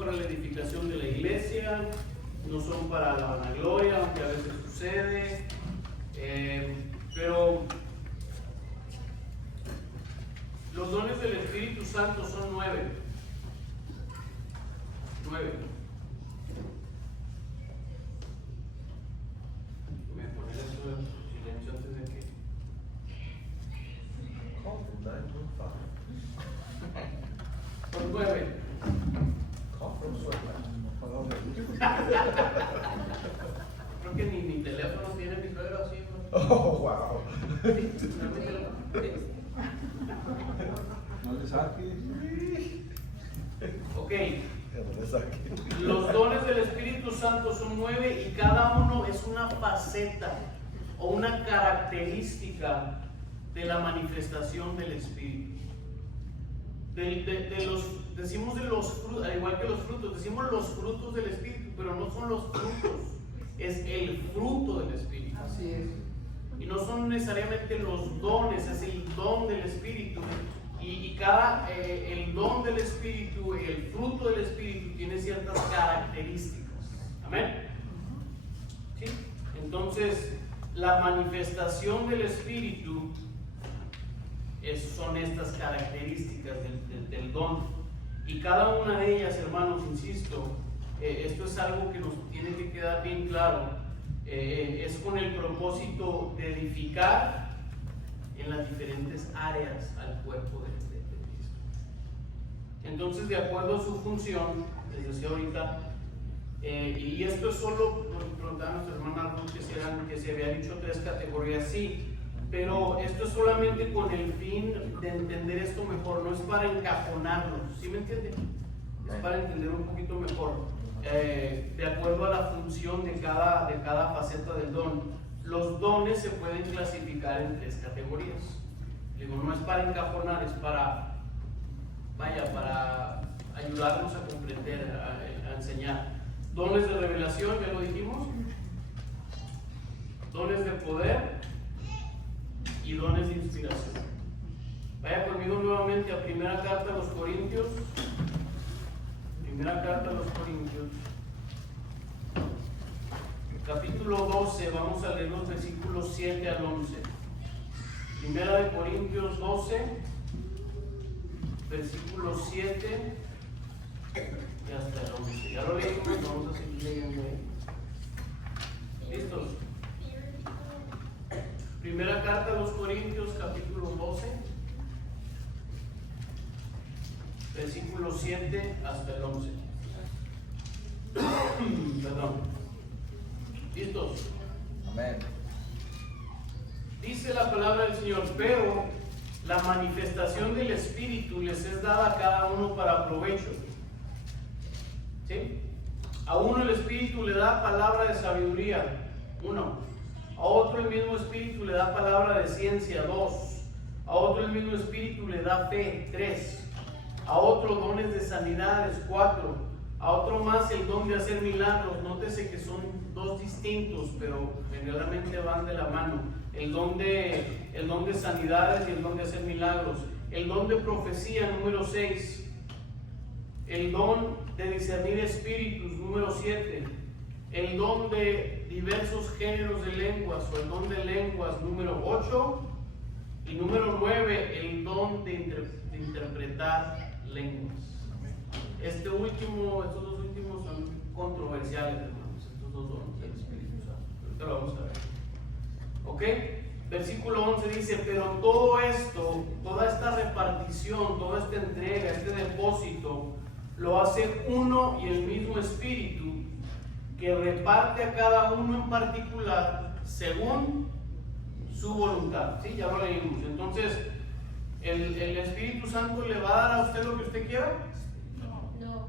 para la edificación de la iglesia, no son para la vanagloria, aunque a veces sucede, pero los dones del Espíritu Santo son 9. Voy a poner esto en silencio antes de que... Son 9. Creo que ni mi teléfono tiene mi suegro así, ¿no? Oh, wow. No le saques. Ok. Los dones del Espíritu Santo son 9 y cada uno es una faceta o una característica de la manifestación del Espíritu. Decimos de los frutos, al igual que los frutos, decimos los frutos del Espíritu, pero no son los frutos, es el fruto del Espíritu. Así es. Y no son necesariamente los dones, es el don del Espíritu. Y cada, el don del Espíritu, el fruto del Espíritu tiene ciertas características. Amén. ¿Sí? Entonces, la manifestación del Espíritu son estas características del don. Y cada una de ellas, hermanos, insisto, esto es algo que nos tiene que quedar bien claro. Es con el propósito de edificar en las diferentes áreas al cuerpo de Cristo. Entonces, de acuerdo a su función, les decía ahorita, y esto es solo, nos preguntaba nuestra hermana Ruth que se había dicho 3 categorías, sí, pero esto es solamente con el fin de entender esto mejor, no es para encajonarnos, ¿sí me entienden? Es para entender un poquito mejor, de acuerdo a la función de cada faceta del don. Los dones se pueden clasificar en 3 categorías. Digo, no es para encajonar, es para ayudarnos a comprender, a enseñar. Dones de revelación, ya lo dijimos. Dones de poder y dones de inspiración. Vaya conmigo nuevamente a primera carta a los Corintios. Primera carta a los Corintios. Capítulo 12, vamos a leer los versículos 7 al 11. Primera de Corintios 12, versículos 7 y hasta el 11. Ya lo leímos, vamos a seguir leyendo ahí. ¿Listos? Primera carta a los Corintios, capítulo 12, versículos 7 hasta el 11. Perdón. ¿Listos? Amén. Dice la palabra del Señor, pero la manifestación del Espíritu les es dada a cada uno para provecho. ¿Sí? A uno el Espíritu le da palabra de sabiduría, 1. A otro el mismo Espíritu le da palabra de ciencia, 2. A otro el mismo Espíritu le da fe, 3. A otro dones de sanidades, 4. A otro más el don de hacer milagros. Nótese que son 2 distintos, pero generalmente van de la mano. El don de sanidades y el don de hacer milagros. El don de profecía, número 6. El don de discernir espíritus, número 7. El don de diversos géneros de lenguas o el don de lenguas, número 8. Y número 9, el don de interpretar lenguas. Estos 2 últimos son controversiales, hermanos, estos 2 dones del Espíritu Santo. Ahorita lo vamos a ver. ¿Ok? Versículo 11 dice, pero todo esto, toda esta repartición, toda esta entrega, este depósito, lo hace uno y el mismo Espíritu, que reparte a cada uno en particular según su voluntad. ¿Sí? Ya lo leímos. Entonces, ¿el Espíritu Santo le va a dar a usted lo que usted quiera?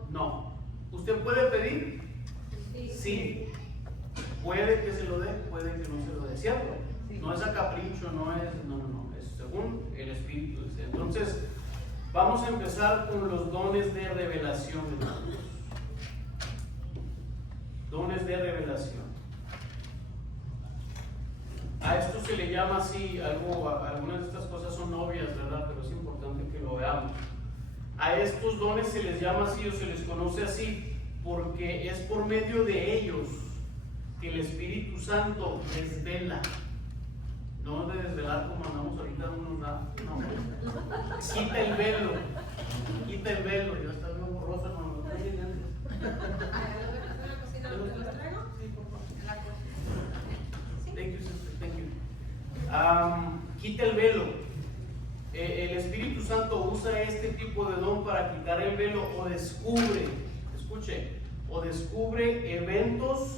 No. ¿Usted puede pedir? Sí. Puede que se lo dé, puede que no se lo dé, ¿cierto? No es a capricho, no, es según el Espíritu. Entonces, vamos a empezar con los dones de revelación, hermanos. Dones de revelación. A esto se le llama así, algunas de estas cosas son obvias, ¿verdad? Pero es importante que lo veamos. A estos dones se les llama así o se les conoce así porque es por medio de ellos que el Espíritu Santo desvela. No de desvelar como andamos ahorita unos, no. Quita el velo, ya está bien borroso, hermano. Thank you, sister, thank you. Quita el velo. El Espíritu Santo usa este tipo de don para quitar el velo o descubre, escuche, o descubre eventos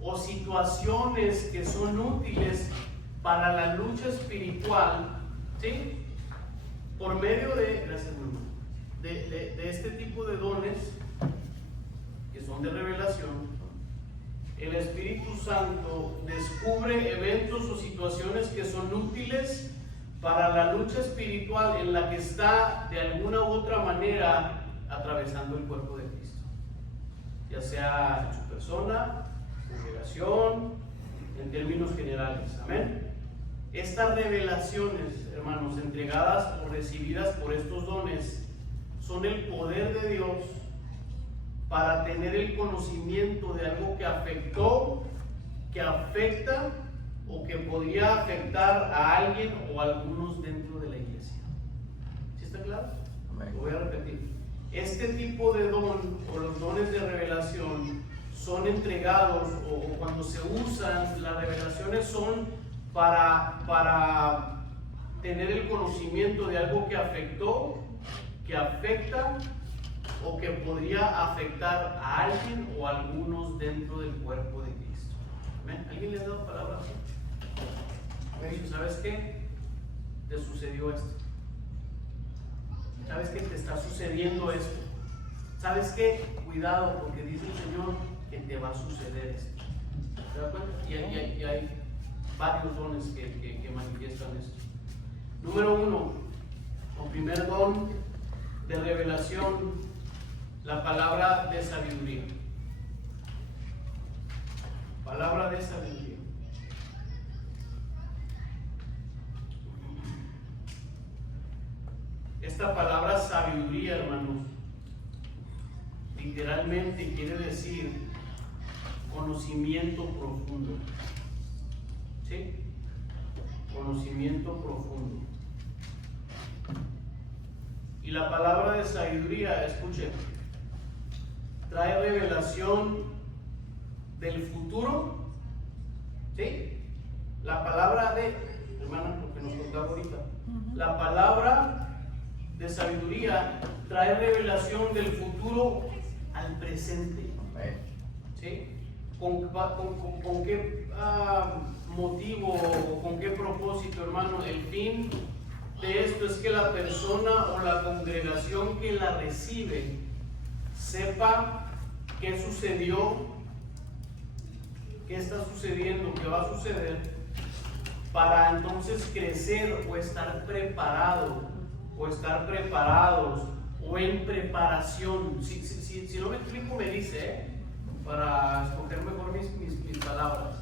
o situaciones que son útiles para la lucha espiritual, ¿sí? Por medio de, gracias, hermano, de este tipo de dones que son de revelación, el Espíritu Santo descubre eventos o situaciones que son útiles para la lucha espiritual en la que está de alguna u otra manera atravesando el cuerpo de Cristo, ya sea en su persona, congregación, en términos generales. Amén. Estas revelaciones, hermanos, entregadas o recibidas por estos dones, son el poder de Dios para tener el conocimiento de algo que afectó, que afecta o que podría afectar a alguien o a algunos dentro de la iglesia. ¿Sí está claro? Amén. Lo voy a repetir. Este tipo de don o los dones de revelación son entregados o cuando se usan, las revelaciones son para tener el conocimiento de algo que afectó, que afecta o que podría afectar a alguien o a algunos dentro del cuerpo de Cristo. ¿Amén? ¿Alguien le ha dado palabras? ¿Sabes qué? Te sucedió esto. ¿Sabes qué? Te está sucediendo esto. ¿Sabes qué? Cuidado, porque dice el Señor que te va a suceder esto. ¿Te das cuenta? Y hay varios dones que manifiestan esto. Número 1, o primer don de revelación, la palabra de sabiduría. Palabra de sabiduría. Esta palabra sabiduría, hermanos, literalmente quiere decir conocimiento profundo. ¿Sí? Conocimiento profundo. Y la palabra de sabiduría, escuchen, trae revelación del futuro. ¿Sí? La palabra de, hermana, lo que nos contaba ahorita, la palabra de sabiduría trae revelación del futuro al presente. ¿Sí? ¿Con qué motivo o con qué propósito, hermano? El fin de esto es que la persona o la congregación que la recibe sepa qué sucedió, qué está sucediendo, qué va a suceder, para entonces crecer o estar preparado, o estar preparados, o en preparación. Si no me explico, me dice, para escoger mejor mis palabras.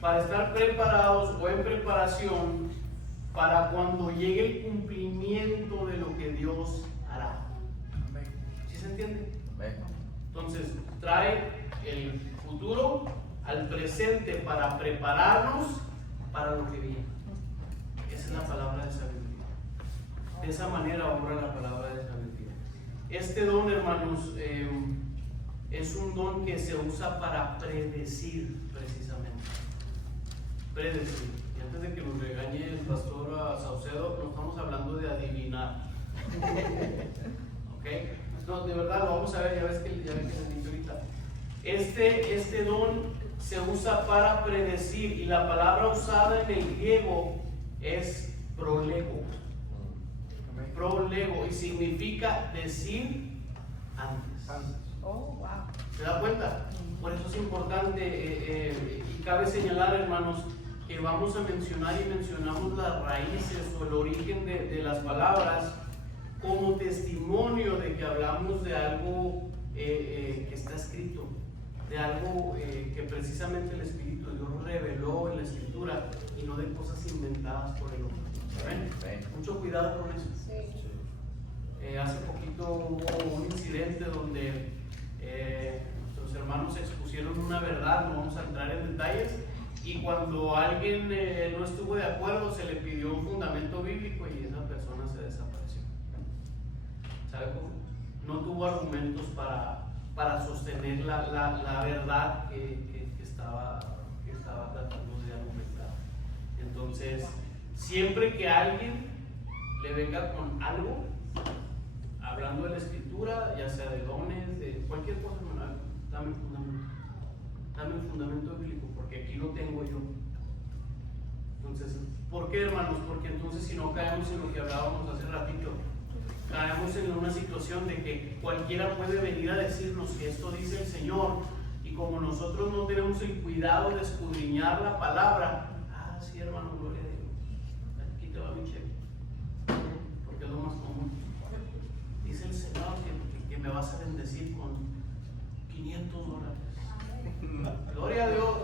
Para estar preparados o en preparación para cuando llegue el cumplimiento de lo que Dios hará. ¿Sí se entiende? Entonces, trae el futuro al presente para prepararnos para lo que viene. Esa es la palabra de sabiduría. De esa manera obra la palabra de sabiduría. Este don, hermanos, es un don que se usa para predecir, precisamente. Predecir. Y antes de que nos regañe el pastor Saucedo, no estamos hablando de adivinar. ¿Ok? No, de verdad lo vamos a ver, ya ves que les dije ahorita. Este don se usa para predecir, y la palabra usada en el griego es prolego. Prolego, y significa decir antes. Oh, wow. ¿Se da cuenta? Por eso es importante y cabe señalar, hermanos, que vamos a mencionar y mencionamos las raíces o el origen de las palabras como testimonio de que hablamos de algo que está escrito, de algo que precisamente el Espíritu de Dios reveló en la Escritura y no de cosas inventadas por el hombre. ¿Ven? Mucho cuidado con eso. Hace poquito hubo un incidente donde nuestros hermanos expusieron una verdad, no vamos a entrar en detalles, y cuando alguien no estuvo de acuerdo se le pidió un fundamento bíblico y esa persona se desapareció. ¿Sabe cómo? No tuvo argumentos para sostener la verdad que estaba tratando de argumentar. Entonces, siempre que alguien le venga con algo, hablando de la escritura, ya sea de dones, de cualquier cosa, hermano, dame un fundamento bíblico, porque aquí lo tengo yo. Entonces, ¿por qué, hermanos? Porque entonces si no caemos en lo que hablábamos hace ratito, caemos en una situación de que cualquiera puede venir a decirnos que esto dice el Señor, y como nosotros no tenemos el cuidado de escudriñar la palabra, sí, hermano, gloria a Dios, aquí te va mi cheque, porque es lo más común. Dice el Señor que me vas a bendecir con $500. Gloria a Dios.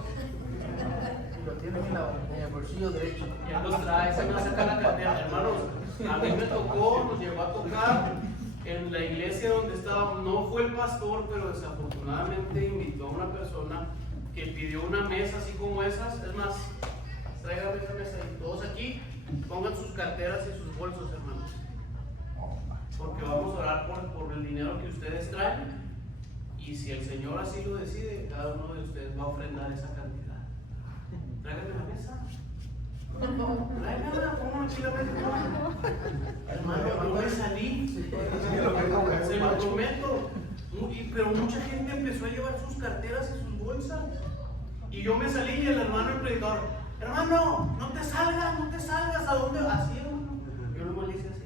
Lo tienes en el bolsillo derecho. Ya los trae, se me saca la cartera. Hermanos, a mí me tocó, nos llegó a tocar en la iglesia donde estaba, no fue el pastor, pero desafortunadamente invitó a una persona que pidió una mesa así como esas. Es más, tráigame esa mesa y todos aquí pongan sus carteras y sus bolsos, hermanos, porque vamos a orar por el dinero que ustedes traen, y si el Señor así lo decide, cada uno de ustedes va a ofrendar esa cantidad. Tráigame la mesa. Tráigame, pongo aquí la mesa. Hermano, yo me salí, se lo prometo. Pero mucha gente empezó a llevar sus carteras y sus bolsas, y yo me salí, y el hermano, el predicador: hermano, no te salgas, ¿a dónde vas? Así, hermano. Yo no me hice así,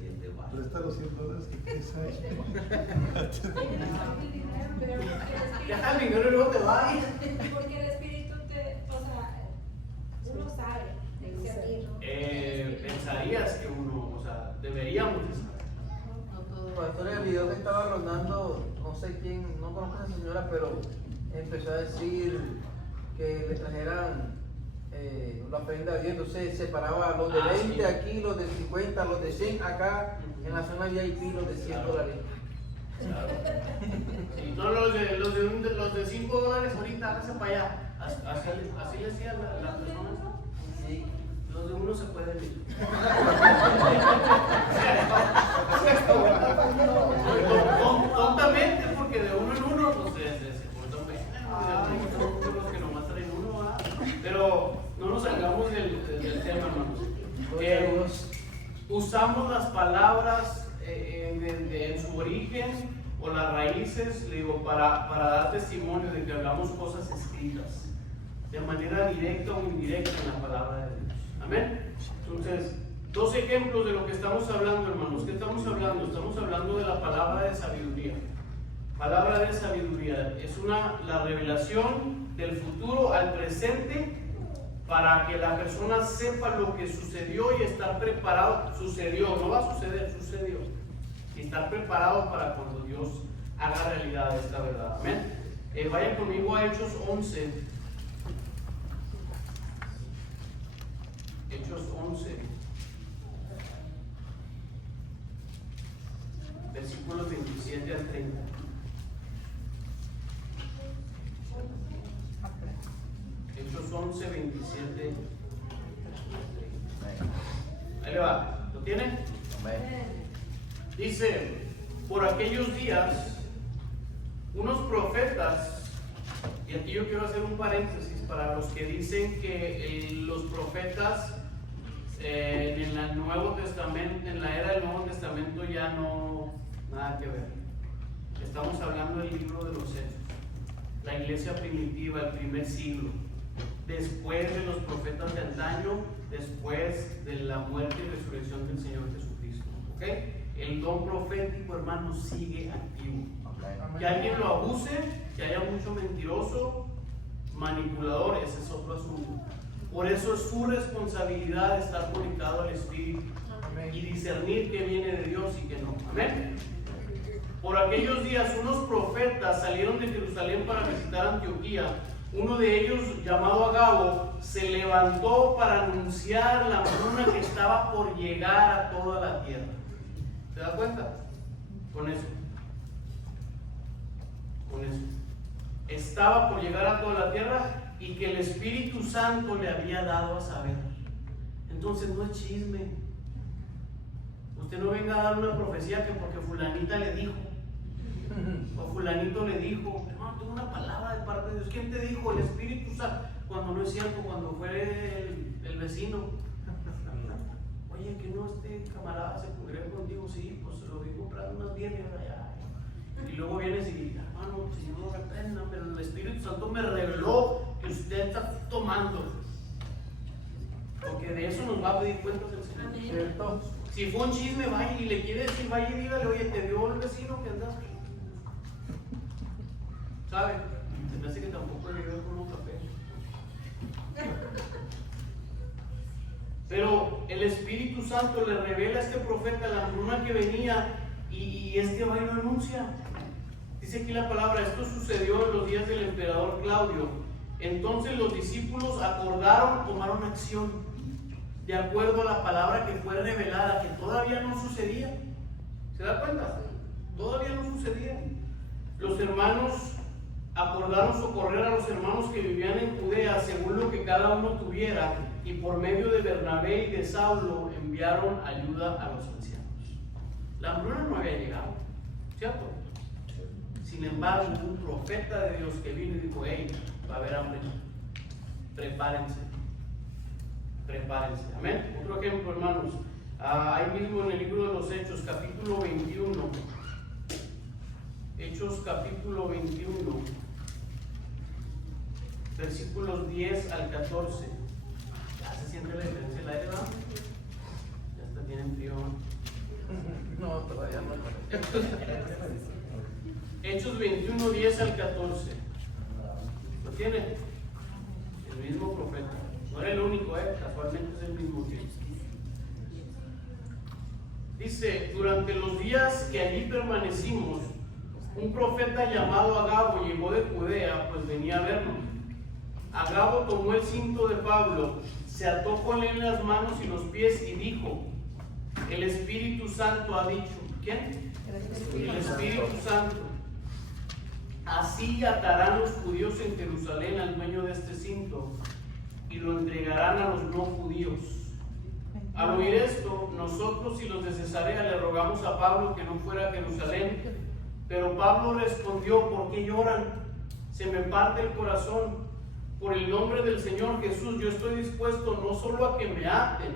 Presta los $100 que quieres ahí. Deja el dinero y luego te vas. Porque el espíritu uno sabe discernir. Pensarías que uno, deberíamos de saber. Pastor, en el video que estaba rondando, no sé quién, no conozco a esa señora, pero empezó a decir que le trajeran la ofrenda a Dios. Entonces separaba los de 20 sí, aquí, los de 50, los de 100 acá, en la zona VIP, los de $100. Claro. Sí, no, los de $5 ahorita, hágase para allá. Así le decían las personas. Sí, los de uno se pueden ir. Tontamente, porque de uno en uno pues, se portan bien. Los que nomás traen uno, ¿verdad? Pero no nos salgamos del tema, hermanos. Usamos las palabras en su origen o las raíces, le digo, para dar testimonio de que hablamos cosas escritas de manera directa o indirecta en la palabra de Dios. Amén. Entonces, dos ejemplos de lo que estamos hablando, hermanos. ¿Qué estamos hablando? Estamos hablando de la palabra de sabiduría. Palabra de sabiduría es la revelación del futuro al presente, para que la persona sepa lo que sucedió y estar preparado. Sucedió, no va a suceder, sucedió. Y estar preparado para cuando Dios haga realidad esta verdad. Amén. Vayan conmigo a Hechos 11. Hechos 11. Versículos 27 al 30. Hechos 11, 27. Ahí le va. ¿Lo tienen? Dice: por aquellos días, unos profetas, y aquí yo quiero hacer un paréntesis para los que dicen que los profetas en el Nuevo Testamento, en la era del Nuevo Testamento, ya no, nada que ver. Estamos hablando del libro de los Hechos, la iglesia primitiva, el primer siglo, después de los profetas de antaño, después de la muerte y resurrección del Señor Jesucristo. ¿Ok? El don profético, hermano, sigue activo. Que alguien lo abuse, que haya mucho mentiroso, manipulador, ese es otro asunto. Por eso es su responsabilidad estar conectado al Espíritu. Amén. Y discernir qué viene de Dios y qué no. Amén. Por aquellos días unos profetas salieron de Jerusalén para visitar Antioquía. Uno de ellos, llamado Agabo, se levantó para anunciar la hambruna que estaba por llegar a toda la tierra. ¿Se da cuenta? con eso. Con eso. Estaba por llegar a toda la tierra y que el Espíritu Santo le había dado a saber. Entonces no es chisme. Usted no venga a dar una profecía que porque fulanita le dijo o fulanito le dijo. Hermano, tengo una palabra de parte de Dios. ¿Quién te dijo? El Espíritu Santo. Cuando no es cierto, cuando fue el vecino. Oye, que no este camarada se congrega contigo. Sí, pues se lo vi comprando unas birrias allá. Y luego vienes y, hermano, si no lo reprendan, pero el Espíritu Santo me reveló que usted está tomando. Porque de eso nos va a pedir cuentas el Señor. ¿Cierto? Si fue un chisme, vaya y le quiere decir, vaya y dígale, oye, te dio el vecino que andas. ¿Sabe? Se me hace que tampoco le dio con un café. Pero el Espíritu Santo le revela a este profeta la hambruna que venía y este va y lo anuncia. Dice aquí la palabra, esto sucedió en los días del emperador Claudio. Entonces los discípulos acordaron, tomaron acción de acuerdo a la palabra que fue revelada, que todavía no sucedía. ¿Se da cuenta? Todavía no sucedía. Los hermanos acordaron socorrer a los hermanos que vivían en Judea según lo que cada uno tuviera, y por medio de Bernabé y de Saulo enviaron ayuda a los ancianos. La hambruna no había llegado, ¿cierto? Sin embargo, un profeta de Dios que vino y dijo, hey, va a haber hambre, prepárense, prepárense. Amén. Otro ejemplo, hermanos, ahí mismo en el libro de los Hechos, capítulo 21. Hechos capítulo 21, versículos 10 al 14. Ya se siente la diferencia del aire, ¿verdad? Ya hasta tienen frío. No, todavía no. Hechos 21, 10 al 14. ¿Lo tiene? El mismo profeta. No era el único, casualmente es el mismo tiempo. Dice, durante los días que allí permanecimos, un profeta llamado Agabo llegó de Judea, pues venía a vernos. Agabo tomó el cinto de Pablo, se ató con él en las manos y los pies y dijo, el Espíritu Santo ha dicho. ¿Quién? El Espíritu Santo. Así atarán los judíos en Jerusalén al dueño de este cinto y lo entregarán a los no judíos. Al oír esto, nosotros y los de Cesarea le rogamos a Pablo que no fuera a Jerusalén, pero Pablo respondió, ¿por qué lloran? Se me parte el corazón. Por el nombre del Señor Jesús, yo estoy dispuesto no solo a que me aten,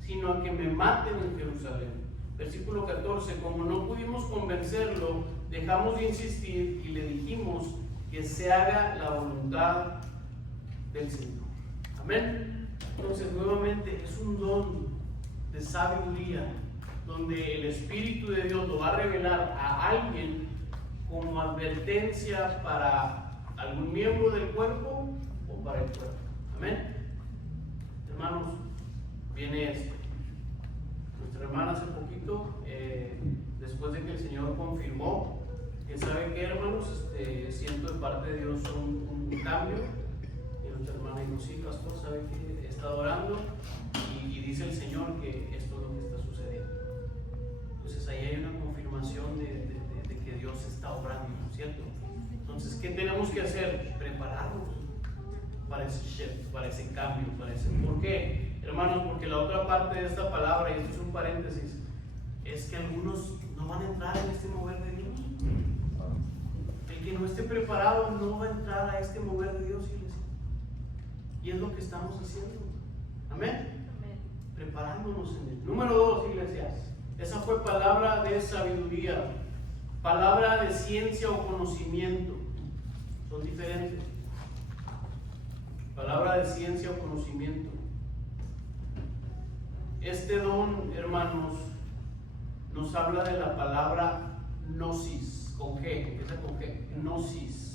sino a que me maten en Jerusalén. Versículo 14, como no pudimos convencerlo, dejamos de insistir y le dijimos que se haga la voluntad del Señor. Amén. Entonces, nuevamente, es un don de sabiduría, donde el Espíritu de Dios lo va a revelar a alguien como advertencia para algún miembro del cuerpo o para el cuerpo. Amén. Hermanos, viene esto. Nuestra hermana hace poquito, después de que el Señor confirmó que sabe que, hermanos, siento de parte de Dios un cambio. Y nuestra hermana dijo, sí, pastor, sabe que he estado orando y dice el Señor que esto es lo que está sucediendo. Entonces ahí hay una confirmación de que Dios está obrando, ¿cierto? Entonces, ¿qué tenemos que hacer? Prepararnos para ese shift, para ese cambio, para ese... ¿Por qué? Hermanos, porque la otra parte de esta palabra, y esto es un paréntesis, es que algunos no van a entrar en este mover de Dios. El que no esté preparado no va a entrar a este mover de Dios, iglesia. Y es lo que estamos haciendo. Amén. Preparándonos en él. Número 2, iglesias. Esa fue palabra de sabiduría. Palabra de ciencia o conocimiento. Son diferentes. Palabra de ciencia o conocimiento. Este don, hermanos, nos habla de la palabra gnosis, con G, empieza con G, gnosis.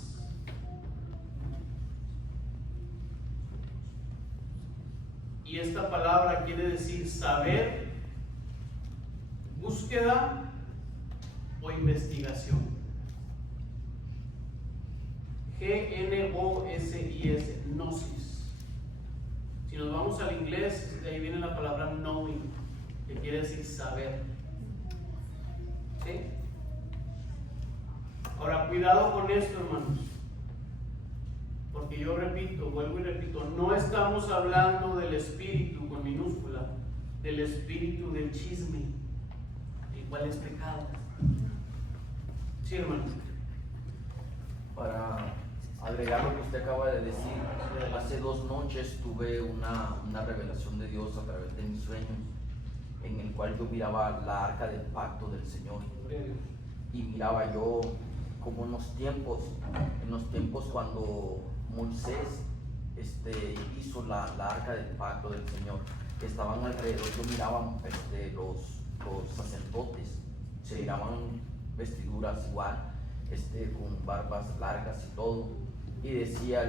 Y esta palabra quiere decir saber, búsqueda o investigación. G-N-O-S-I-S, gnosis. Si nos vamos al inglés, de ahí viene la palabra knowing, que quiere decir saber. ¿Sí? Ahora, cuidado con esto, hermanos. Porque yo repito, vuelvo y repito, no estamos hablando del espíritu con minúscula, del espíritu del chisme, el cual es pecado. Sí, hermano. Para agregar lo que usted acaba de decir, hace 2 noches tuve una revelación de Dios a través de mis sueños, en el cual yo miraba la arca del pacto del Señor. Y miraba yo como en los tiempos cuando Moisés hizo la arca del pacto del Señor, que estaban alrededor. Yo miraba los sacerdotes, se miraban vestiduras igual, con barbas largas y todo, y decía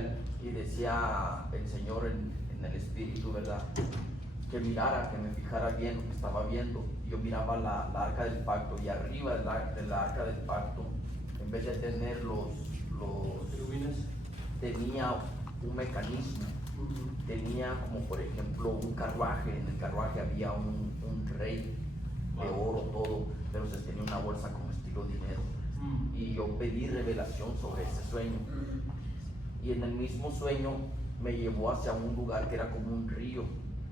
el Señor en el espíritu, ¿verdad?, que mirara, que me fijara bien lo que estaba viendo. Yo miraba la arca del pacto, y arriba de la arca del pacto, en vez de tener los querubines, tenía un mecanismo, tenía como por ejemplo un carruaje. En el carruaje había un rey de oro todo, pero se tenía una bolsa como estilo dinero. Y yo pedí revelación sobre ese sueño, y en el mismo sueño me llevó hacia un lugar que era como un río,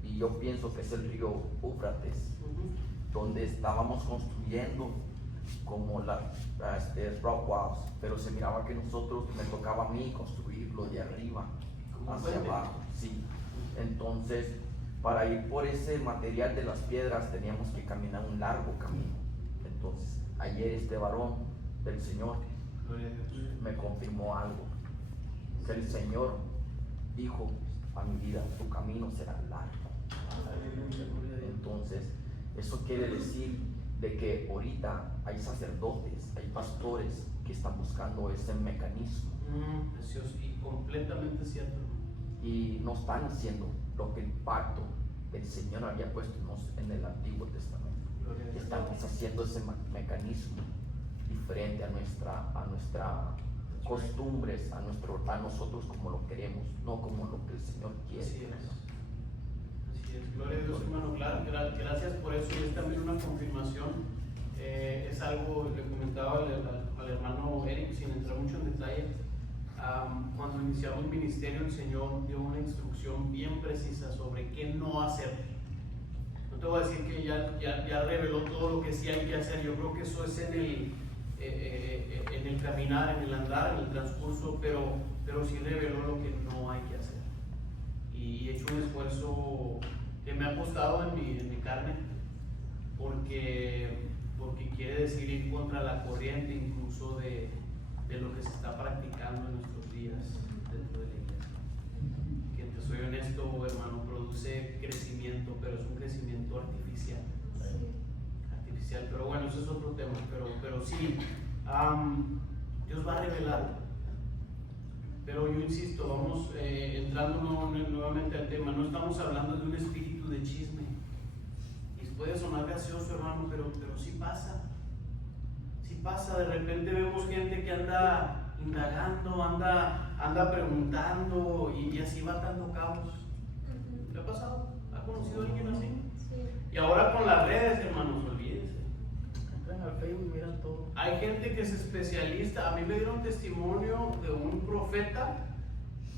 y yo pienso que es el río Éufrates, donde estábamos construyendo como rock walls, pero se miraba que me tocaba a mí construirlo de arriba hacia abajo, sí. Entonces, para ir por ese material de las piedras teníamos que caminar un largo camino. Entonces, ayer este varón del Señor me confirmó algo, que el Señor dijo a mi vida: tu camino será largo. Entonces, eso quiere decir de que ahorita hay sacerdotes, hay pastores que están buscando ese mecanismo. Precioso y completamente cierto. Y no están haciendo lo que el pacto del Señor había puesto en el Antiguo Testamento. Estamos haciendo ese mecanismo diferente a nuestra costumbres, a nosotros como lo queremos, no como lo que el Señor quiere. Así es. Gloria a Dios, hermano. Claro, gracias por eso. Y es también una confirmación. Es algo, le comentaba al hermano Eric, sin entrar mucho en detalle. Cuando iniciamos el ministerio, el Señor dio una instrucción bien precisa sobre qué no hacer. No te voy a decir que ya reveló todo lo que sí hay que hacer. Yo creo que eso es en el caminar, en el andar, en el transcurso, pero sí reveló lo que no hay que hacer. Y he hecho un esfuerzo que me ha costado en mi carne, porque quiere decir ir contra la corriente incluso de lo que se está practicando en nuestros días dentro de la iglesia. Que te soy honesto, hermano, produce crecimiento, pero es un crecimiento artificial. Pero bueno, eso es otro tema. Pero sí, Dios va a revelar. Pero yo insisto, vamos entrando nuevamente al tema. No estamos hablando de un espíritu de chisme. Y puede sonar gracioso, hermano, pero sí pasa. Sí pasa. De repente vemos gente que anda indagando, anda preguntando, y así va dando cabos. ¿Le ha pasado? ¿Ha conocido a alguien así? Sí. Y ahora con las redes, hermanos, olvídense. Entran al Facebook y miran todo. Hay gente que es especialista. A mí me dieron testimonio de un profeta.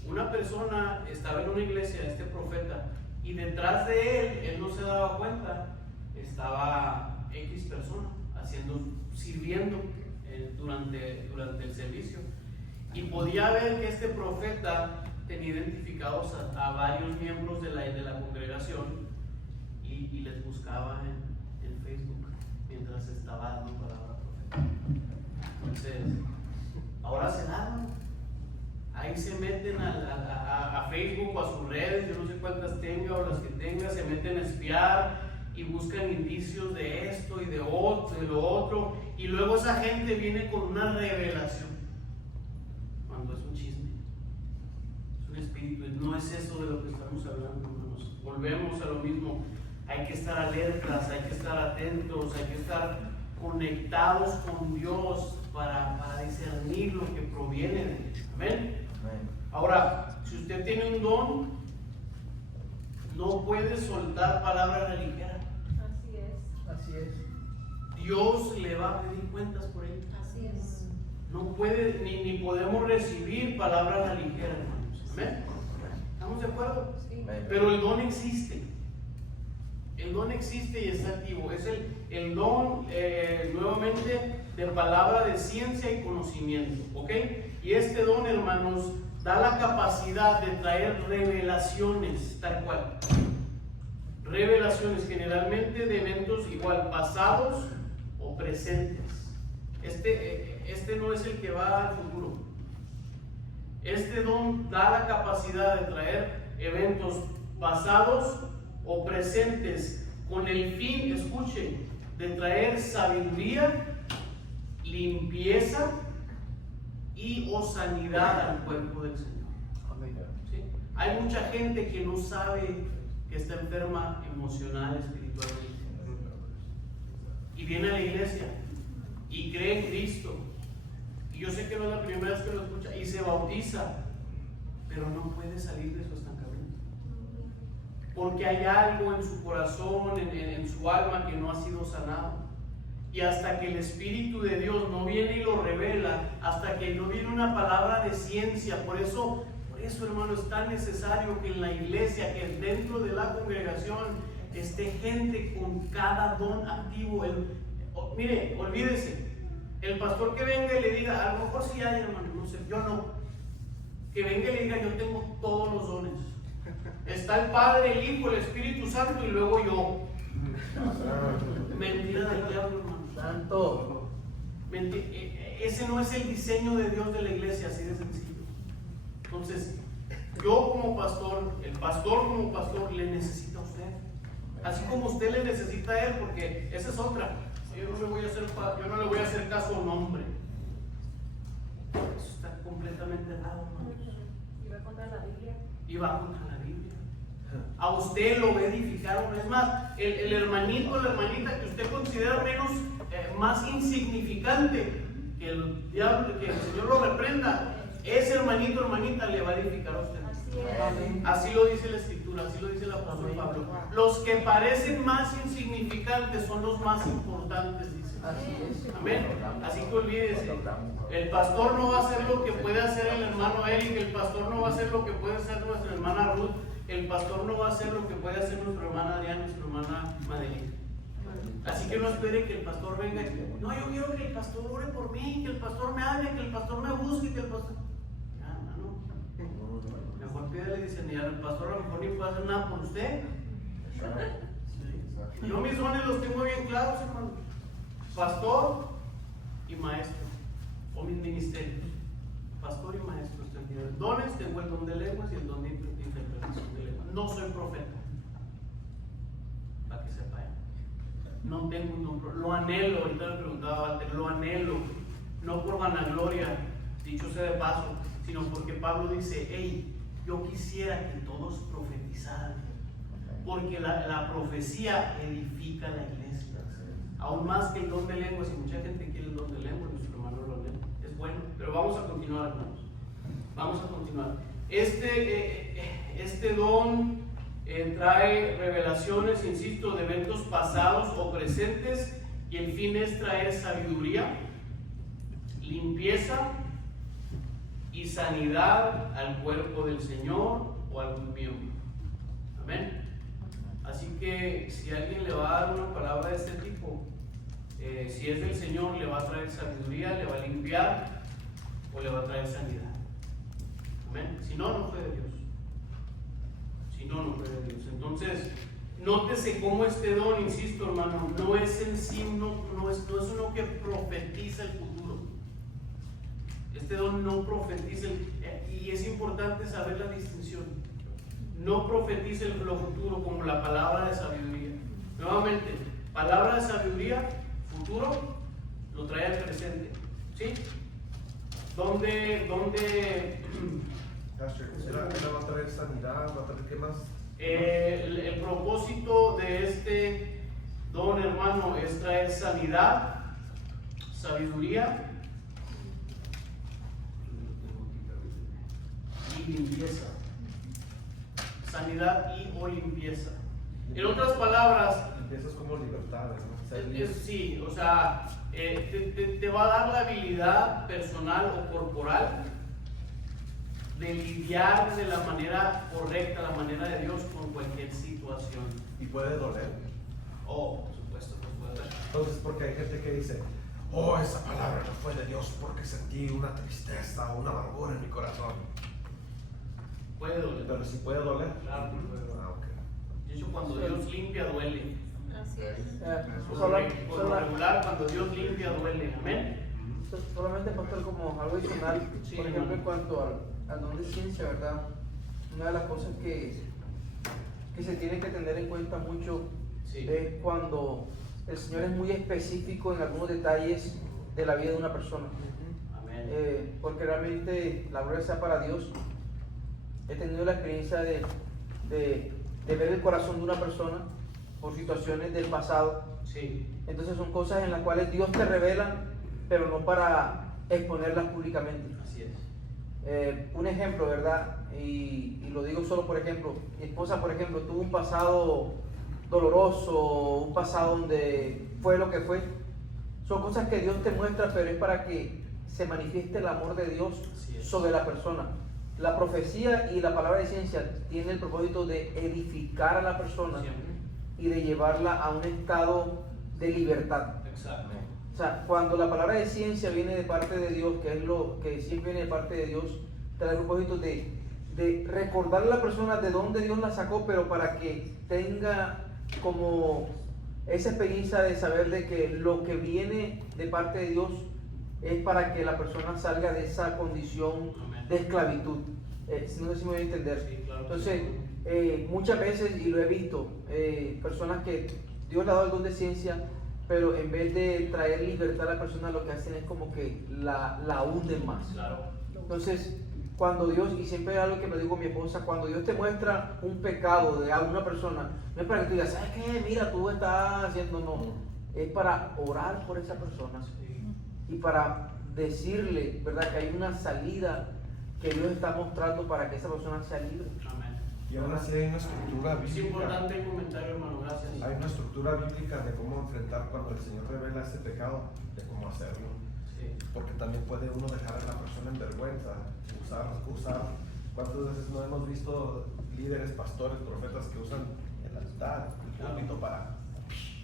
Una persona estaba en una iglesia, este profeta, y detrás de él no se daba cuenta, estaba X persona sirviendo durante el servicio, y podía ver que este profeta tenía identificados a varios miembros de la congregación, y les buscaba en Facebook mientras estaba dando palabra profética. Entonces, ahora se dan, ahí se meten a Facebook o a sus redes, yo no sé cuántas tenga o las que tenga, se meten a espiar y buscan indicios de esto y de lo otro, y luego esa gente viene con una revelación, cuando es un chisme, es un espíritu. No es eso de lo que estamos hablando, hermanos. Volvemos a lo mismo. Hay que estar alertas, hay que estar atentos, hay que estar conectados con Dios para discernir lo que proviene de Él. Amén. Ahora, si usted tiene un don, no puede soltar palabras ligeras. Así es. Así es. Dios le va a pedir cuentas por él. Así es. No puede, ni podemos recibir palabras a la ligera, hermanos. ¿Amén? ¿Estamos de acuerdo? Sí. Pero el don existe. El don existe y está activo. Es el don, nuevamente, de palabra de ciencia y conocimiento. ¿Ok? Y este don, hermanos, da la capacidad de traer revelaciones, tal cual. Revelaciones generalmente de eventos igual pasados o presentes. Este no es el que va al futuro. Este don da la capacidad de traer eventos pasados o presentes con el fin, escuche, de traer sabiduría, limpieza y o sanidad al cuerpo del Señor. ¿Sí? Hay mucha gente que no sabe que está enferma emocional, espiritualmente, y viene a la iglesia y cree en Cristo, y yo sé que no es la primera vez que lo escucha, y se bautiza, pero no puede salir de su estancamiento, porque hay algo en su corazón, en su alma, que no ha sido sanado. Y hasta que el Espíritu de Dios no viene y lo revela, hasta que no viene una palabra de ciencia, por eso, hermano, es tan necesario que en la iglesia, que dentro de la congregación, esté gente con cada don activo. Mire, olvídese, el pastor que venga y le diga, a lo mejor sí hay, hermano, no sé, yo no. Que venga y le diga, yo tengo todos los dones. Está el Padre, el Hijo, el Espíritu Santo y luego yo. Mentira del diablo, hermano. Santo. Ese no es el diseño de Dios de la iglesia, así de sencillo. Entonces, yo como pastor, el pastor como pastor, le necesita a usted. Así como usted le necesita a él, porque esa es otra. Yo no le voy a hacer caso a un hombre. Eso está completamente errado, hermanos. Y va contra la Biblia. Y va contra la Biblia. A usted lo va a edificar. Es más, el hermanito o la hermanita que usted considera más insignificante, que el diablo, que el Señor lo reprenda, ese hermanito o hermanita le va a edificar a usted. Así es. Así lo dice la Escritura, así lo dice el apóstol Pablo. Los que parecen más insignificantes son los más importantes, dice. Así es. Amén. Así que olvídese. El pastor no va a hacer lo que puede hacer el hermano Eric, el pastor no va a hacer lo que puede hacer nuestra hermana Ruth, el pastor no va a hacer lo que puede hacer nuestra hermana Adriana, nuestra hermana Madeline. Así que no espere que el pastor venga y diga, no, yo quiero que el pastor ore por mí, que el pastor me hable, que el pastor me busque, que el pastor... Ya, hermano. Mejor pídale discernir al pastor, a lo mejor ni puede hacer nada por usted. Yo mis dones los tengo bien claros, hermano. Pastor y maestro, o mis ministerios. Pastor y maestro. Dones, tengo el don de lenguas y el don de interpretación de lenguas. No soy profeta, para que sepa. No tengo un don, lo anhelo. Ahorita le preguntaba a Walter, lo anhelo, no por vanagloria, dicho sea de paso, sino porque Pablo dice, hey, yo quisiera que todos profetizaran, porque la profecía edifica la iglesia, aún más que el don de lenguas. Y mucha gente quiere el don de lenguas, nuestro hermano lo lee, es bueno, pero vamos a continuar, hermanos. Vamos a continuar. Este don trae revelaciones, insisto, de eventos pasados o presentes, y el fin es traer sabiduría, limpieza y sanidad al cuerpo del Señor o a algún miembro. Amén. Así que si alguien le va a dar una palabra de este tipo, si es del Señor, le va a traer sabiduría, le va a limpiar o le va a traer sanidad. Amén. Si no, no fue de Dios. Si no, no fue de Dios. Entonces, nótese cómo este don, insisto, hermano, no es en sí, no es uno que profetiza el futuro. Este don no profetiza, y es importante saber la distinción. No profetiza el futuro como la palabra de sabiduría. Nuevamente, palabra de sabiduría, futuro, lo trae al presente. ¿Sí? ¿Dónde ¿Él va a traer sanidad? ¿Va a traer qué más? el propósito de este don, hermano, es traer sanidad, sabiduría y limpieza. Sanidad y o limpieza. En otras palabras, empiezas como libertades, ¿no? Ser libre. Sí, o sea, te va a dar la habilidad personal o corporal de lidiar de la manera correcta, la manera de Dios con cualquier situación. Y puede doler. Oh, por supuesto que puede. Entonces, porque hay gente que dice, oh, esa palabra no fue de Dios porque sentí una tristeza o una amargura en mi corazón. Puede doler. Pero si puede doler. Claro que puede doler. Ah, ok. De hecho, cuando Dios limpia, duele. Así es. Por lo regular, cuando Dios limpia, duele. Amén. Solamente, pastor, como algo adicional, Sí, por ejemplo, hermano. en cuanto al don de ciencia, ¿verdad? Una de las cosas que se tiene que tener en cuenta mucho Sí. es cuando el Señor es muy específico en algunos detalles de la vida de una persona. Amén. Porque realmente la gloria sea para Dios. He tenido la experiencia de ver el corazón de una persona por situaciones del pasado. Sí. Entonces son cosas en las cuales Dios te revela, pero no para exponerlas públicamente. Así es. Un ejemplo, ¿verdad? Y lo digo solo por ejemplo. Mi esposa, por ejemplo, tuvo un pasado doloroso, un pasado donde fue lo que fue. Son cosas que Dios te muestra, pero es para que se manifieste el amor de Dios Así es. sobre la persona. La profecía y la palabra de ciencia tiene el propósito de edificar a la persona Siempre. y de llevarla a un estado de libertad. Exacto. O sea, cuando la palabra de ciencia viene de parte de Dios, que es lo que siempre viene de parte de Dios, trae el propósito de recordar a la persona de dónde Dios la sacó, pero para que tenga como esa experiencia de saber de que lo que viene de parte de Dios es para que la persona salga de esa condición de esclavitud. Si no sé si me voy a entender. Sí, claro. Entonces, muchas veces, y lo he visto, personas que Dios le ha dado el don de ciencia, pero en vez de traer libertad a la persona, lo que hacen es como que la hunden más. Claro. Entonces, cuando Dios, y siempre es algo que me digo a mi esposa, cuando Dios te muestra un pecado de alguna persona, no es para que tú digas, ¿sabes qué? Mira, tú estás haciendo, no. Es para orar por esa persona Sí. y para decirle, ¿verdad?, que hay una salida que Dios está mostrando para que esa persona sea libre. Amén. Y aún así hay una estructura Es bíblica. importante el comentario, hermano. Gracias. Hay una estructura bíblica de cómo enfrentar cuando el Señor revela ese pecado, de cómo hacerlo. Sí. Porque también puede uno dejar a la persona en vergüenza, usar. ¿Cuántas veces no hemos visto líderes, pastores, profetas que usan el altar, el púlpito para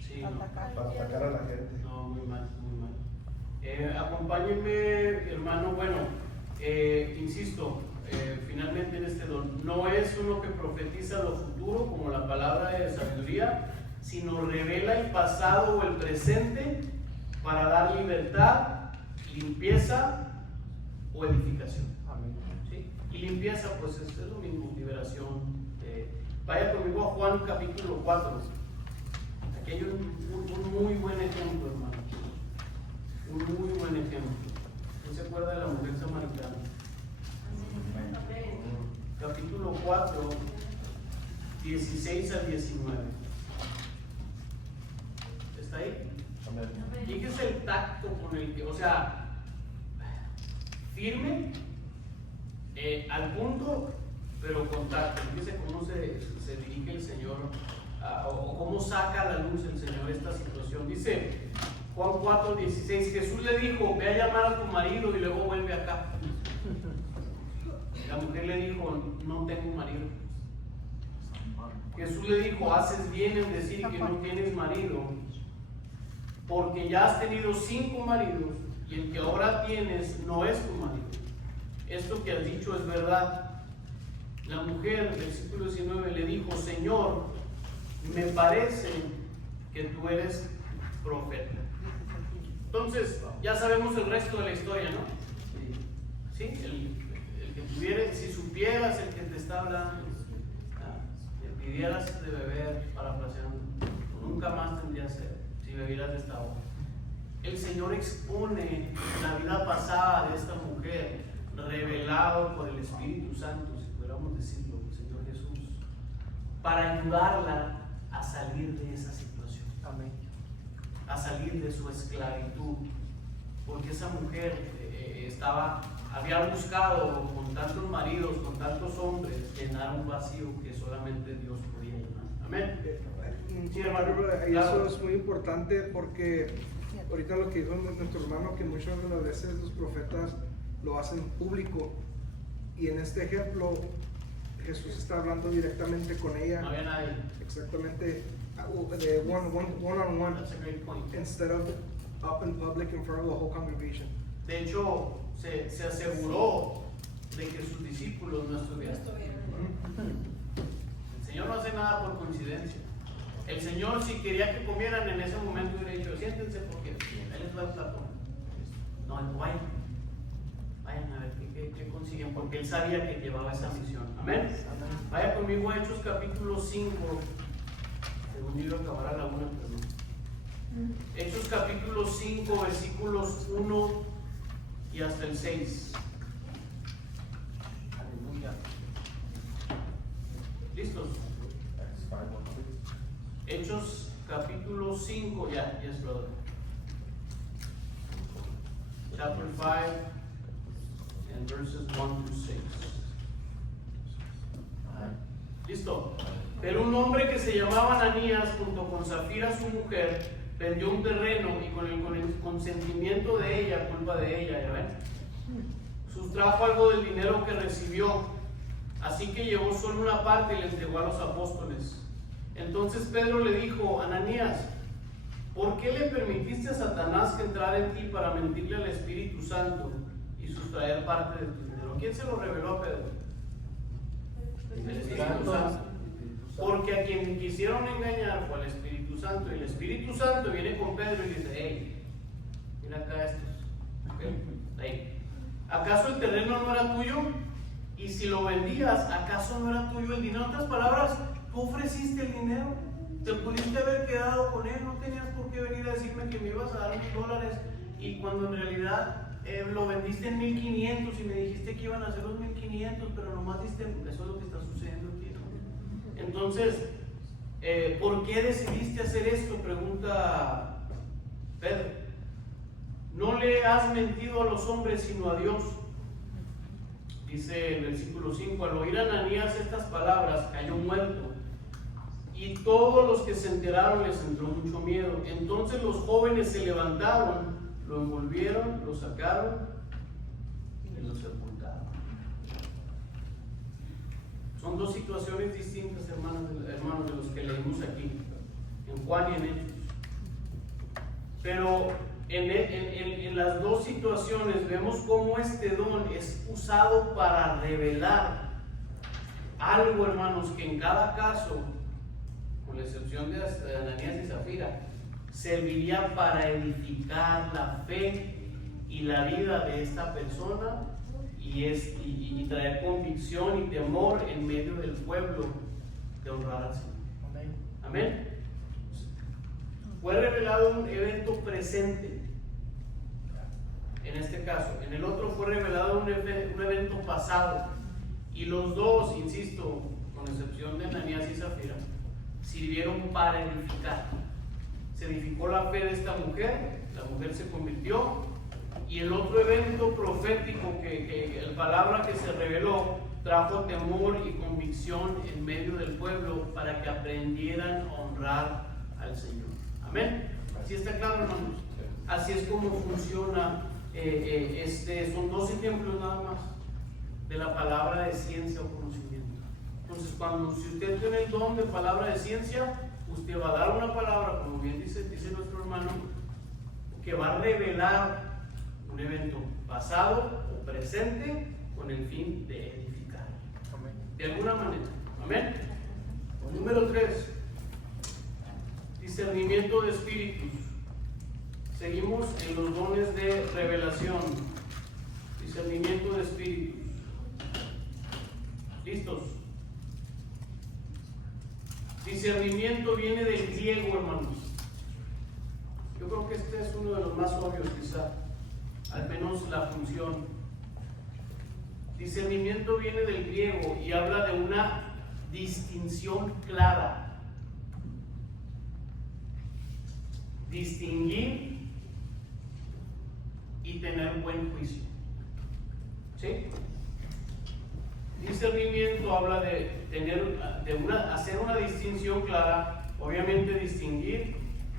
Sí, no. atacar a la gente? No, muy mal, muy mal. Acompáñenme, hermano. Bueno, insisto, finalmente en este don, no es uno que profetiza lo futuro como la palabra de sabiduría, sino revela el pasado o el presente para dar libertad, limpieza o edificación. Amén. ¿Sí? Y limpieza, pues es lo mismo, liberación. Vaya conmigo a Juan capítulo 4. Aquí hay un muy buen ejemplo, hermano. Un muy buen ejemplo. ¿Quién se acuerda de la mujer samaritana? Capítulo 4, 16 al 19. ¿Está ahí? Amén. Fíjese el tacto con el que, o sea, firme, al punto, pero con tacto. Fíjese cómo se dirige el Señor, o cómo saca a la luz el Señor esta situación. Dice Juan 4, 16, Jesús le dijo, ve a llamar a tu marido y luego vuelve acá. La mujer le dijo, no tengo marido. Jesús le dijo, haces bien en decir que no tienes marido, porque ya has tenido 5 maridos y el que ahora tienes no es tu marido. Esto que has dicho es verdad. La mujer, versículo 19, le dijo, Señor, me parece que tú eres profeta. Entonces, ya sabemos el resto de la historia, ¿no? Sí, el que tuvieras, si supieras el que te está hablando, le pidieras de beber, parafraseando, nunca más tendrías sed si bebieras de esta agua. El Señor expone la vida pasada de esta mujer, revelado por el Espíritu Santo, si pudiéramos decirlo, el Señor Jesús, para ayudarla a salir de esa situación, Amén. a salir de su esclavitud, porque esa mujer había buscado con tantos maridos, con tantos hombres, llenar un vacío que solamente Dios podía llenar. Amén. Sí, Hermano, hermano. y Claro. eso es muy importante porque ahorita lo que dijo nuestro hermano, que muchas de las veces los profetas lo hacen público, y en este ejemplo Jesús está hablando directamente con No ella, había nadie. exactamente de one on one, That's a great point. instead of up in public in front of the whole congregation. De hecho, se aseguró de que sus discípulos no estuvieran. El Señor no hace nada por coincidencia. El Señor, si quería que comieran en ese momento, hubiera dicho: siéntense porque Él les da el plato. No, vayan. Vayan a ver qué consiguen, porque Él sabía que llevaba esa misión. Amén. Vaya conmigo a Hechos capítulo 5. Según yo iba a acabar a la 1, pero no. Hechos capítulo 5, versículos 1 y hasta el 6. Aleluya. ¿Listos? Hechos capítulo 5, yes brother. Chapter 5 and verses 1 to 6. ¿Listo? Pero un hombre que se llamaba Ananías, junto con Zafira su mujer, vendió un terreno y con el consentimiento de ella, culpa de ella, ¿ya ven? Sustrajo algo del dinero que recibió, así que llevó solo una parte y le entregó a los apóstoles. Entonces Pedro le dijo: Ananías, ¿por qué le permitiste a Satanás que entrara en ti para mentirle al Espíritu Santo y sustraer parte de tu dinero? ¿Quién se lo reveló a Pedro? El Espíritu Santo. Porque a quien quisieron engañar fue al Espíritu Santo, y el Espíritu Santo viene con Pedro y dice: hey, mira acá estos. Hey. ¿Acaso el terreno no era tuyo? Y si lo vendías, ¿acaso no era tuyo el dinero? En otras palabras, tú ofreciste el dinero, te pudiste haber quedado con él, no tenías por qué venir a decirme que me ibas a dar $1,000, y cuando en realidad lo vendiste en 1,500 y me dijiste que iban a ser los 1,500, pero nomás diste. Eso es lo que está sucediendo aquí, ¿no? Entonces, ¿por qué decidiste hacer esto? Pregunta Pedro. No le has mentido a los hombres sino a Dios. Dice el versículo 5: al oír Ananías estas palabras, cayó muerto, y todos los que se enteraron les entró mucho miedo. Entonces los jóvenes se levantaron, lo envolvieron, lo sacaron y lo sepultaron. Son dos situaciones distintas, hermanos, de los que leímos aquí, en Juan y en Hechos. Pero en las dos situaciones vemos cómo este don es usado para revelar algo, hermanos, que en cada caso, con la excepción de Ananías y Zafira, serviría para edificar la fe y la vida de esta persona y traer convicción y temor en medio del pueblo de honrar al Señor. Amén. Fue revelado un evento presente en este caso. En el otro fue revelado un evento pasado, y los dos, insisto, con excepción de Ananías y Zafira, sirvieron para edificar. Se edificó la fe de esta mujer, la mujer se convirtió, y el otro evento profético, que la palabra que se reveló, trajo temor y convicción en medio del pueblo para que aprendieran a honrar al Señor. Amén. ¿Así está claro, hermanos? Así es como funciona. Son dos ejemplos nada más de la palabra de ciencia o conocimiento. Entonces, si usted tiene el don de palabra de ciencia, usted va a dar una palabra, como bien dice nuestro hermano, que va a revelar un evento pasado o presente con el fin de edificar. De alguna manera. Amén. Número 3. Discernimiento de espíritus. Seguimos en los dones de revelación. Discernimiento de espíritus. ¿Listos? Discernimiento viene del griego, hermanos. Yo creo que este es uno de los más obvios, quizá, al menos la función. Discernimiento viene del griego y habla de una distinción clara. Distinguir y tener buen juicio. ¿Sí? Discernimiento habla de hacer una distinción clara, obviamente distinguir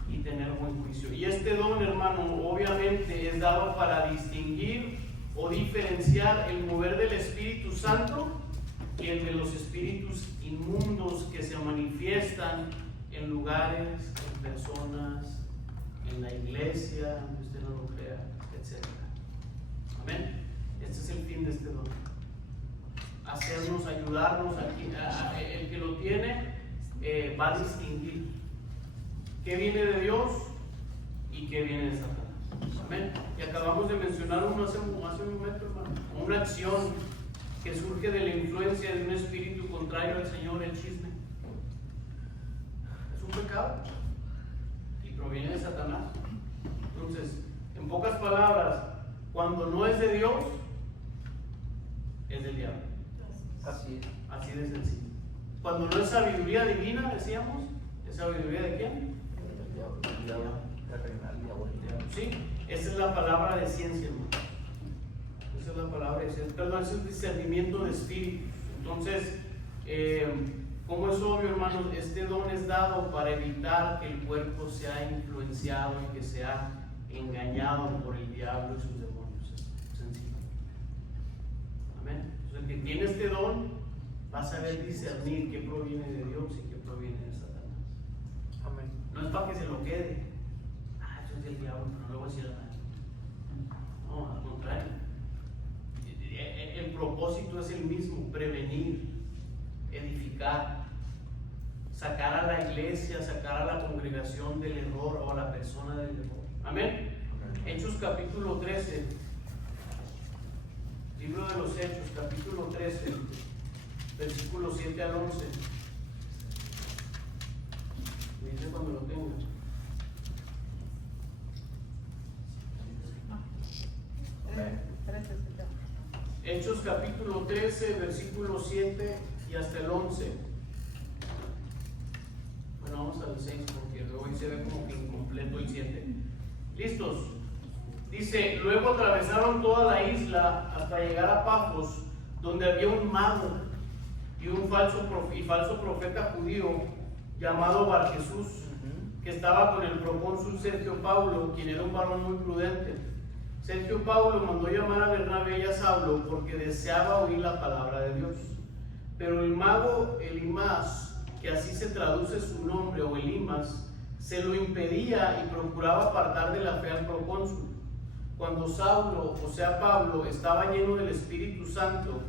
y tener buen juicio. Y este don, hermano, obviamente es dado para distinguir o diferenciar el mover del Espíritu Santo y el de los espíritus inmundos que se manifiestan en lugares, en personas, en la iglesia, aunque usted no lo crea, etc. Amén. Este es el fin de este don. Hacernos, ayudarnos aquí. El que lo tiene va a distinguir qué viene de Dios y qué viene de Satanás. Amén. Y acabamos de mencionar uno hace un momento, hermano. Una acción que surge de la influencia de un espíritu contrario al Señor, el chisme. Es un pecado y proviene de Satanás. Entonces, en pocas palabras, cuando no es de Dios, es del diablo. Así es. Así de sencillo. Cuando no es sabiduría divina, decíamos, ¿es sabiduría de quién? Sí, esa es la palabra de ciencia, hermano. Esa es la palabra de ciencia. Perdón, es el discernimiento de espíritus. Entonces, como es obvio, hermanos, este don es dado para evitar que el cuerpo sea influenciado y que sea engañado por el diablo y sus demonios. Es sencillo. Amén. Entonces, el que tiene este don va a saber discernir qué proviene de Dios y qué proviene de Satanás. Amén. No es para que se lo quede. Eso es del diablo, pero no le voy a decir a nadie. No, al contrario. El propósito es el mismo: prevenir, edificar, sacar a la iglesia, sacar a la congregación del error o a la persona del error. Amén. Hechos capítulo 13. Libro de los Hechos, capítulo 13, versículos 7 al 11. Me dice cuando lo tengo. Hechos capítulo 13, versículo 7 y hasta el 11. Bueno, vamos al 6 porque luego ahí se ve como que incompleto el 7. ¿Listos? Dice: luego atravesaron toda la isla hasta llegar a Pafos, donde había un mago y un falso profeta judío llamado Barjesús, que estaba con el procónsul Sergio Paulo, quien era un varón muy prudente. Sergio Paulo mandó llamar a Bernabé y a Saulo porque deseaba oír la palabra de Dios. Pero el mago Elimas, que así se traduce su nombre, o Elimas, se lo impedía y procuraba apartar de la fe al procónsul. Cuando Saulo, o sea Pablo, estaba lleno del Espíritu Santo,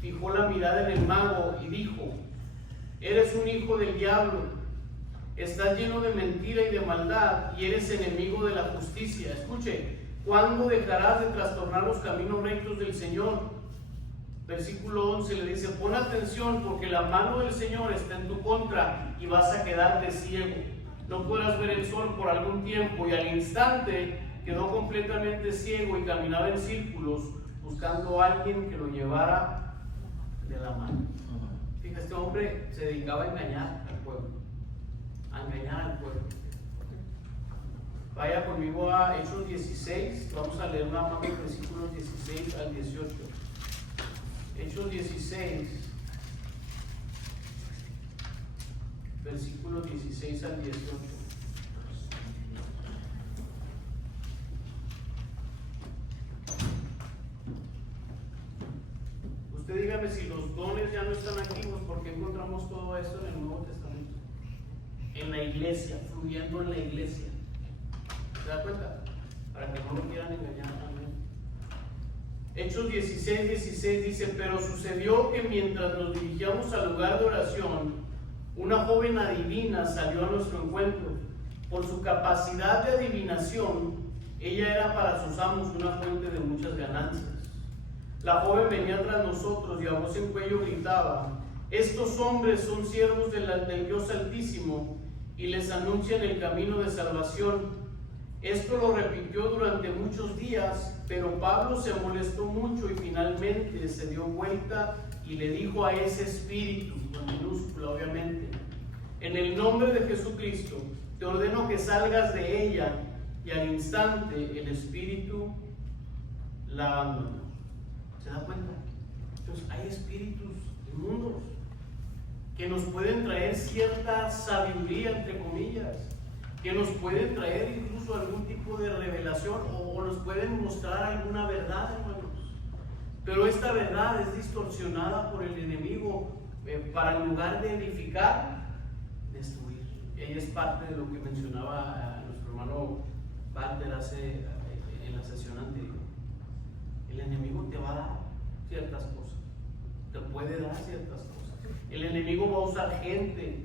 fijó la mirada en el mago y dijo: eres un hijo del diablo, estás lleno de mentira y de maldad, y eres enemigo de la justicia. Escuche, ¿cuándo dejarás de trastornar los caminos rectos del Señor? Versículo 11 le dice: pon atención, porque la mano del Señor está en tu contra y vas a quedarte ciego. No podrás ver el sol por algún tiempo. Y al instante quedó completamente ciego y caminaba en círculos buscando a alguien que lo llevara de la mano. Fíjate, este hombre se dedicaba a engañar al pueblo. A engañar al pueblo. Vaya conmigo a Hechos 16, vamos a leer nada más los versículos 16 al 18. Hechos 16, versículos 16 al 18. Usted dígame si los dones ya no están activos, porque encontramos todo esto en el Nuevo Testamento. En la iglesia, fluyendo en la iglesia. ¿Se da cuenta? Para que no lo quieran engañar. Amén. Hechos 16, 16 dice: pero sucedió que mientras nos dirigíamos al lugar de oración, una joven adivina salió a nuestro encuentro. Por su capacidad de adivinación, ella era para sus amos una fuente de muchas ganancias. La joven venía tras nosotros y a voz en cuello gritaba: estos hombres son siervos del Dios Altísimo y les anuncian el camino de salvación. Esto lo repitió durante muchos días, pero Pablo se molestó mucho y finalmente se dio vuelta y le dijo a ese espíritu, con minúscula obviamente: en el nombre de Jesucristo te ordeno que salgas de ella. Y al instante el espíritu la abandonó. ¿Se da cuenta? Entonces hay espíritus inmundos que nos pueden traer cierta sabiduría, entre comillas, que nos pueden traer incluso algún tipo de revelación o nos pueden mostrar alguna verdad, hermanos. Pero esta verdad es distorsionada por el enemigo para en lugar de edificar, destruir. Ella es parte de lo que mencionaba nuestro hermano Walter en la sesión anterior. El enemigo te va a dar ciertas cosas, te puede dar ciertas cosas. El enemigo va a usar gente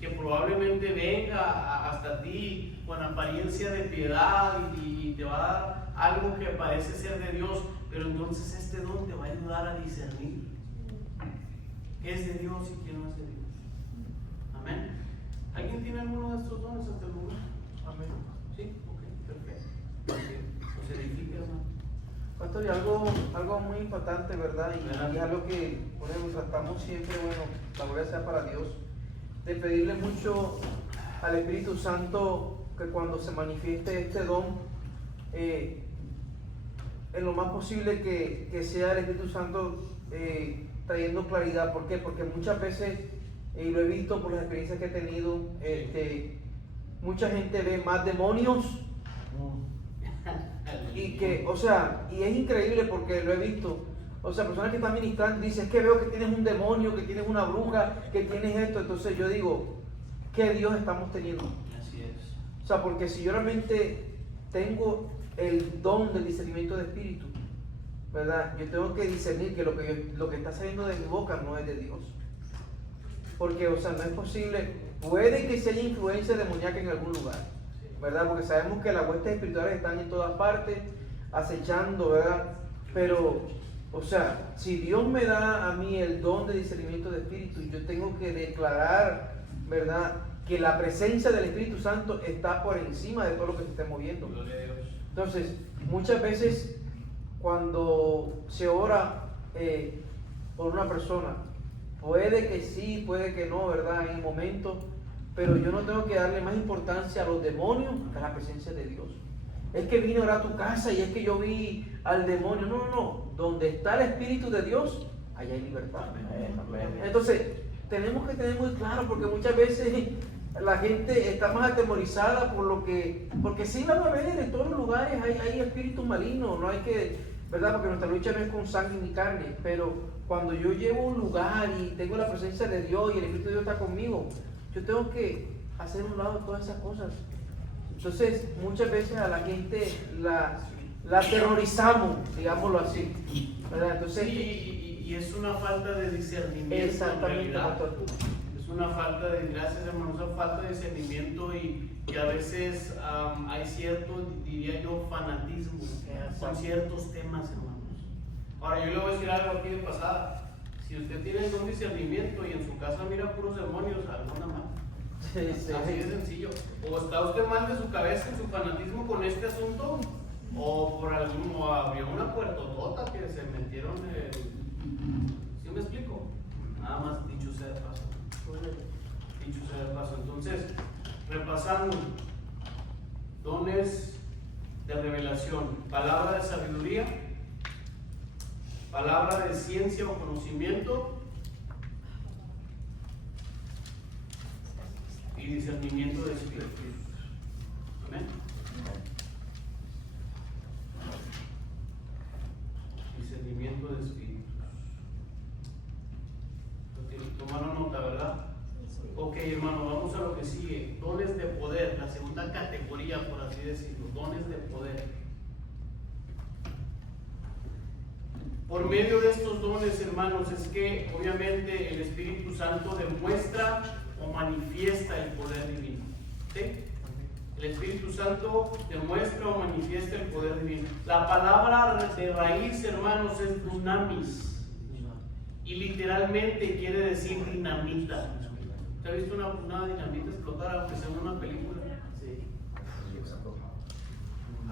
que probablemente venga hasta ti con apariencia de piedad y te va a dar algo que parece ser de Dios, pero entonces este don te va a ayudar a discernir qué es de Dios y qué no es de Dios. Amén. ¿Alguien tiene alguno de estos dones hasta el momento? Amén. Sí, ok, perfecto. Pues edifica, hermano. Pastor, y algo muy importante, ¿verdad? Y es algo que tratamos siempre, bueno, la gloria sea para Dios, de pedirle mucho al Espíritu Santo que cuando se manifieste este don, en lo más posible que sea el Espíritu Santo trayendo claridad. ¿Por qué? Porque muchas veces, y lo he visto por las experiencias que he tenido, mucha gente ve más demonios y que, o sea, y es increíble porque lo he visto. O sea, personas que están ministrando dicen, es que veo que tienes un demonio, que tienes una bruja, que tienes esto. Entonces yo digo, ¿qué Dios estamos teniendo? Así es. O sea, porque si yo realmente tengo el don del discernimiento de espíritu, ¿verdad? Yo tengo que discernir que lo que está saliendo de mi boca no es de Dios. Porque, o sea, no es posible. Puede que se haya influencia demoníaca en algún lugar, ¿verdad? Porque sabemos que las huestes espirituales están en todas partes, acechando, ¿verdad? Pero, o sea, si Dios me da a mí el don de discernimiento de espíritu, yo tengo que declarar, ¿verdad?, que la presencia del Espíritu Santo está por encima de todo lo que se esté moviendo. Entonces, muchas veces cuando se ora por una persona, puede que sí, puede que no, ¿verdad?, en el momento, pero yo no tengo que darle más importancia a los demonios que a la presencia de Dios. Es que vine a orar a tu casa y es que yo vi al demonio. No, no, no. Donde está el Espíritu de Dios, allá hay libertad. Entonces, tenemos que tener muy claro, porque muchas veces la gente está más atemorizada porque sí van a ver en todos los lugares hay espíritus malignos, no hay que, ¿verdad? Porque nuestra lucha no es con sangre ni carne, pero cuando yo llevo a un lugar y tengo la presencia de Dios y el Espíritu de Dios está conmigo, yo tengo que hacer un lado todas esas cosas. Entonces, muchas veces a la gente la aterrorizamos, digámoslo así, ¿verdad? Entonces, sí, y es una falta de discernimiento. Exactamente, pastor. Es una falta de, gracias hermano, una falta de discernimiento y a veces hay cierto, diría yo, fanatismo con ciertos temas, hermanos. Ahora, yo le voy a decir algo aquí de pasada. Si usted tiene un discernimiento y en su casa mira puros demonios, alguna más. sí. Así de sencillo. O está usted mal de su cabeza en su fanatismo con este asunto, o por o había una puertotota que se metieron. ¿Sí me explico? Nada más dicho sea de paso. Dicho sea de paso. Entonces, repasando: dones de revelación, palabra de sabiduría, palabra de ciencia o conocimiento y discernimiento de espíritus. Amén. Discernimiento de espíritus. Tomaron nota, ¿verdad? Ok, hermano, vamos a lo que sigue. Dones de poder, la segunda categoría, por así decirlo. Dones de poder. Por medio de estos dones, hermanos, es que obviamente el Espíritu Santo demuestra o manifiesta el poder divino. ¿Sí? El Espíritu Santo demuestra o manifiesta el poder divino. La palabra de raíz, hermanos, es dunamis. Y literalmente quiere decir dinamita. ¿Usted ha visto una dinamita explotar, aunque sea en una película? Sí.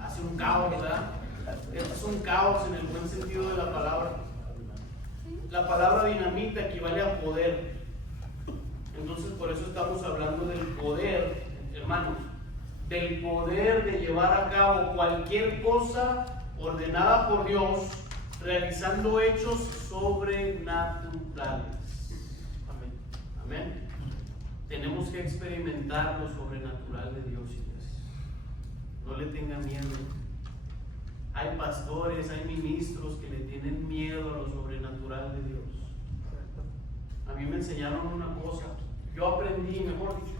Hace un caos, ¿verdad? Es un caos en el buen sentido de la palabra. La palabra dinamita equivale a poder. Entonces, por eso estamos hablando del poder, hermanos, del poder de llevar a cabo cualquier cosa ordenada por Dios realizando hechos sobrenaturales. Amén. Amén. Tenemos que experimentar lo sobrenatural de Dios, iglesia. No le tengan miedo. Hay pastores, hay ministros que le tienen miedo a lo sobrenatural de Dios. A mí me enseñaron una cosa. Yo aprendí, mejor dicho,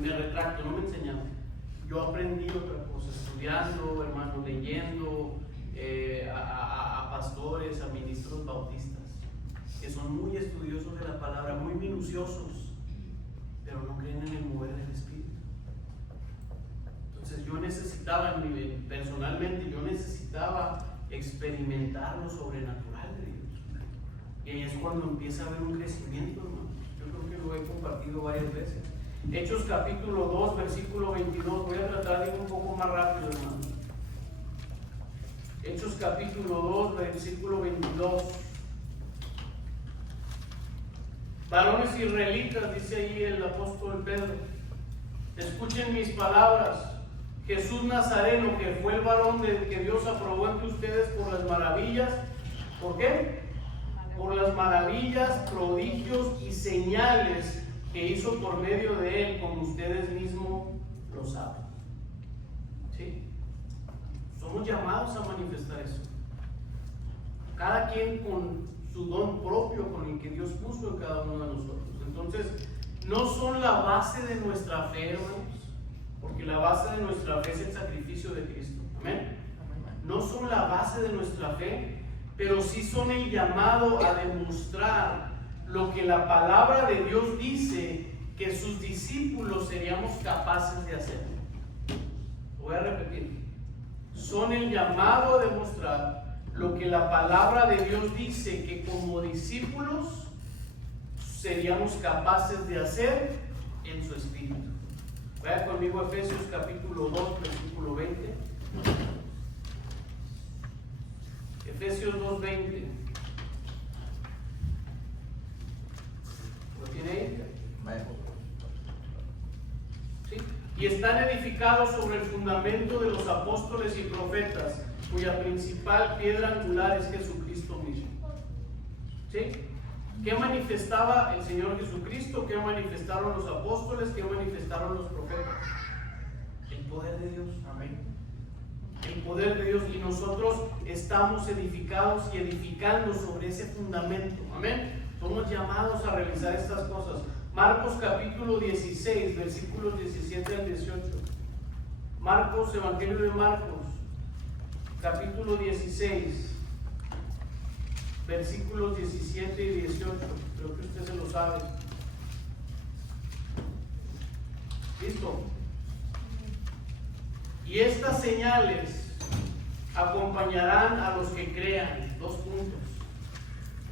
me retracto, no me enseñaron. Yo aprendí otra cosa, estudiando, hermano, leyendo a pastores, a ministros bautistas, que son muy estudiosos de la palabra, muy minuciosos, pero no creen en el mover del Espíritu. Entonces yo necesitaba, personalmente, yo necesitaba experimentar lo sobrenatural de Dios. Y ahí es cuando empieza a haber un crecimiento, hermano. Yo creo que lo he compartido varias veces. Hechos capítulo 2, versículo 22. Voy a tratar de ir un poco más rápido, hermano. Hechos capítulo 2, versículo 22. Varones israelitas, dice ahí el apóstol Pedro, escuchen mis palabras. Jesús Nazareno, que fue el varón que Dios aprobó entre ustedes por las maravillas. ¿Por qué? Por las maravillas, prodigios y señales que hizo por medio de él, como ustedes mismos lo saben. ¿Sí? Somos llamados a manifestar eso. Cada quien con su don propio, con el que Dios puso en cada uno de nosotros. Entonces, no son la base de nuestra fe, hermanos, porque la base de nuestra fe es el sacrificio de Cristo. Amén. No son la base de nuestra fe, pero sí son el llamado a demostrar lo que la palabra de Dios dice que sus discípulos seríamos capaces de hacer. Voy a repetir. Son el llamado a demostrar lo que la palabra de Dios dice que como discípulos seríamos capaces de hacer en su espíritu. Vaya conmigo a Efesios capítulo 2, versículo 20. Efesios 2:20. ¿Lo tiene ahí? ¿Sí? Y están edificados sobre el fundamento de los apóstoles y profetas, cuya principal piedra angular es Jesucristo mismo. ¿Sí? ¿Qué manifestaba el Señor Jesucristo? ¿Qué manifestaron los apóstoles? ¿Qué manifestaron los profetas? El poder de Dios. Amén. El poder de Dios, y nosotros estamos edificados y edificando sobre ese fundamento. Amén. Somos llamados a realizar estas cosas. Marcos capítulo 16, versículos 17 al 18. Marcos, Evangelio de Marcos, capítulo 16, versículos 17 y 18. Creo que usted se lo sabe. ¿Listo? Y estas señales acompañarán a los que crean. 2 puntos.